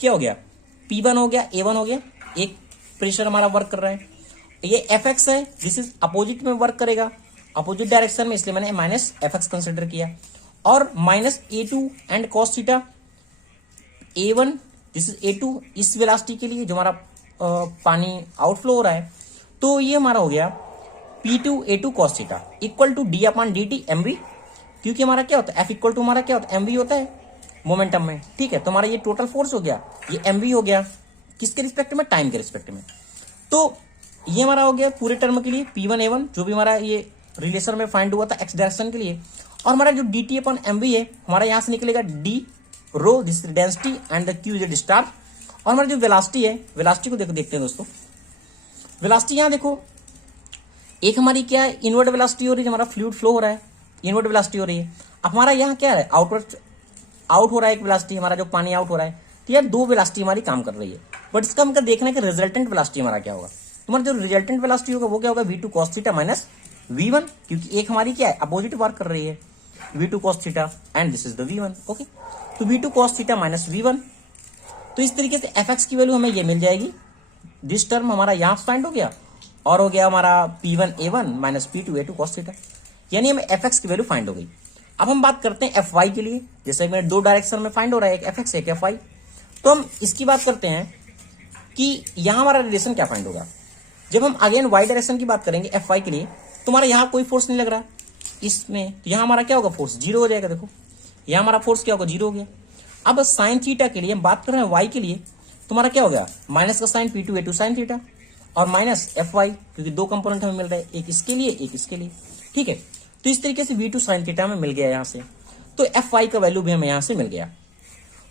क्या हो गया, P1 हो गया, A1 हो गया, एक प्रेशर हमारा वर्क कर रहा है। ये FX है, दिस इज अपोजिट में वर्क करेगा, अपोजिट डायरेक्शन में, इसलिए मैंने माइनस FX कंसिडर किया। और minus A2 and cos theta, A1 this is A2 इस वेलोसिटी के लिए जो हमारा पानी आउटफ्लो हो रहा है। तो ये हमारा हो गया P2 A2 cos theta equal to d/dt mv, क्योंकि हमारा क्या होता है, F इक्वल टू हमारा क्या होता है, mv होता है मोमेंटम में। ठीक है, तो हमारा ये टोटल फोर्स हो गया, ये mv हो गया, किसके रिस्पेक्ट में, टाइम के रिस्पेक्ट में। तो ये हमारा हो गया पूरे टर्म के लिए P1 A1 जो भी हमारा ये रिलेशन में फाइंड हुआ था एक्स डायरेक्शन के लिए। और हमारा जो dt/mv है हमारा यहां से निकलेगा d rho, this density and the q is star. और हमारा जो वेलोसिटी है, वेलोसिटी को देखते हैं दोस्तों। वेलोसिटी यहां देखो, एक हमारी क्या है, इनवर्ड वेलोसिटी हो रही है, हमारा फ्लूइड फ्लो हो रहा है, इनवर्ड वेलोसिटी हो रही है। अब हमारा यहाँ क्या है, आउटवर्ड आउट हो रहा है एक वेलोसिटी, हमारा जो पानी आउट हो रहा है। तो यार दो वेलोसिटी हमारी काम कर रही है, बट इसका हमको देखना है कि रिजल्टेंट वेलोसिटी हमारा क्या होगा। हमारा जो रिजल्टेंट वेलोसिटी होगा वो क्या होगा, V2 cos theta minus V1, क्योंकि एक हमारी क्या है, अपोजिट वर्क कर रही है, V2 cos theta and this is the V1। Okay, तो V2 cos theta minus V1। तो इस तरीके से FX की वैल्यू हमें ये मिल जाएगी। दिस टर्म हमारा यहाँ फाइंड हो गया और हो गया हमारा P1 A1 minus P2 A2 cos theta, यानी हमें FX की वैल्यू फाइंड हो गई। अब हम बात करते हैं FY के लिए। जैसे मैंने दो डायरेक्शन में फाइंड हो रहा है, एक FX एक FY। तो हम इसकी बात करते हैं कि यहां हमारा रिलेशन क्या फाइंड होगा। जब हम अगेन Y डायरेक्शन की बात करेंगे FY के लिए, तो हमारा यहाँ कोई फोर्स नहीं लग रहा इसमें, तो यहाँ हमारा क्या होगा, फोर्स जीरो हो जाएगा। देखो यहाँ हमारा फोर्स क्या होगा, जीरो हो गया। अब साइन थीटा के लिए हम बात कर रहे हैं Y के लिए, तो हमारा क्या हो गया, माइनस का sign P2 A2 sine theta और माइनस FY, क्योंकि दो कंपोनेंट हमें मिल रहा है, एक इसके लिए एक इसके लिए। ठीक है, तो इस तरीके से V2 साइन थीटा में मिल गया यहाँ से, तो FY का वैल्यू भी हमें यहाँ से मिल गया।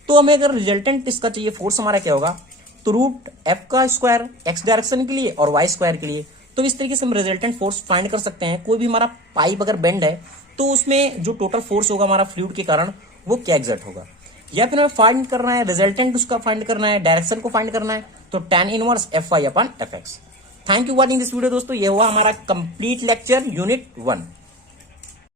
तो हमें अगर रिजल्टेंट इसका चाहिए फोर्स हमारा क्या होगा, तो रूट F का स्क्वायर एक्स डायरेक्शन के लिए और Y स्क्वायर के लिए। तो इस तरीके से हम रिजल्टेंट फोर्स फाइंड कर सकते हैं। कोई भी हमारा पाइप अगर बेंड है तो उसमें जो टोटल फोर्स होगा हमारा फ्लूइड के कारण वो क्या एग्जर्ट होगा, या फिर हमें फाइंड करना है रिजल्टेंट उसका फाइंड करना है, डायरेक्शन को फाइंड करना है, तो tan inverse FY/FX। Thank you watching this video दोस्तों, ये हुआ हमारा कंप्लीट लेक्चर यूनिट 1।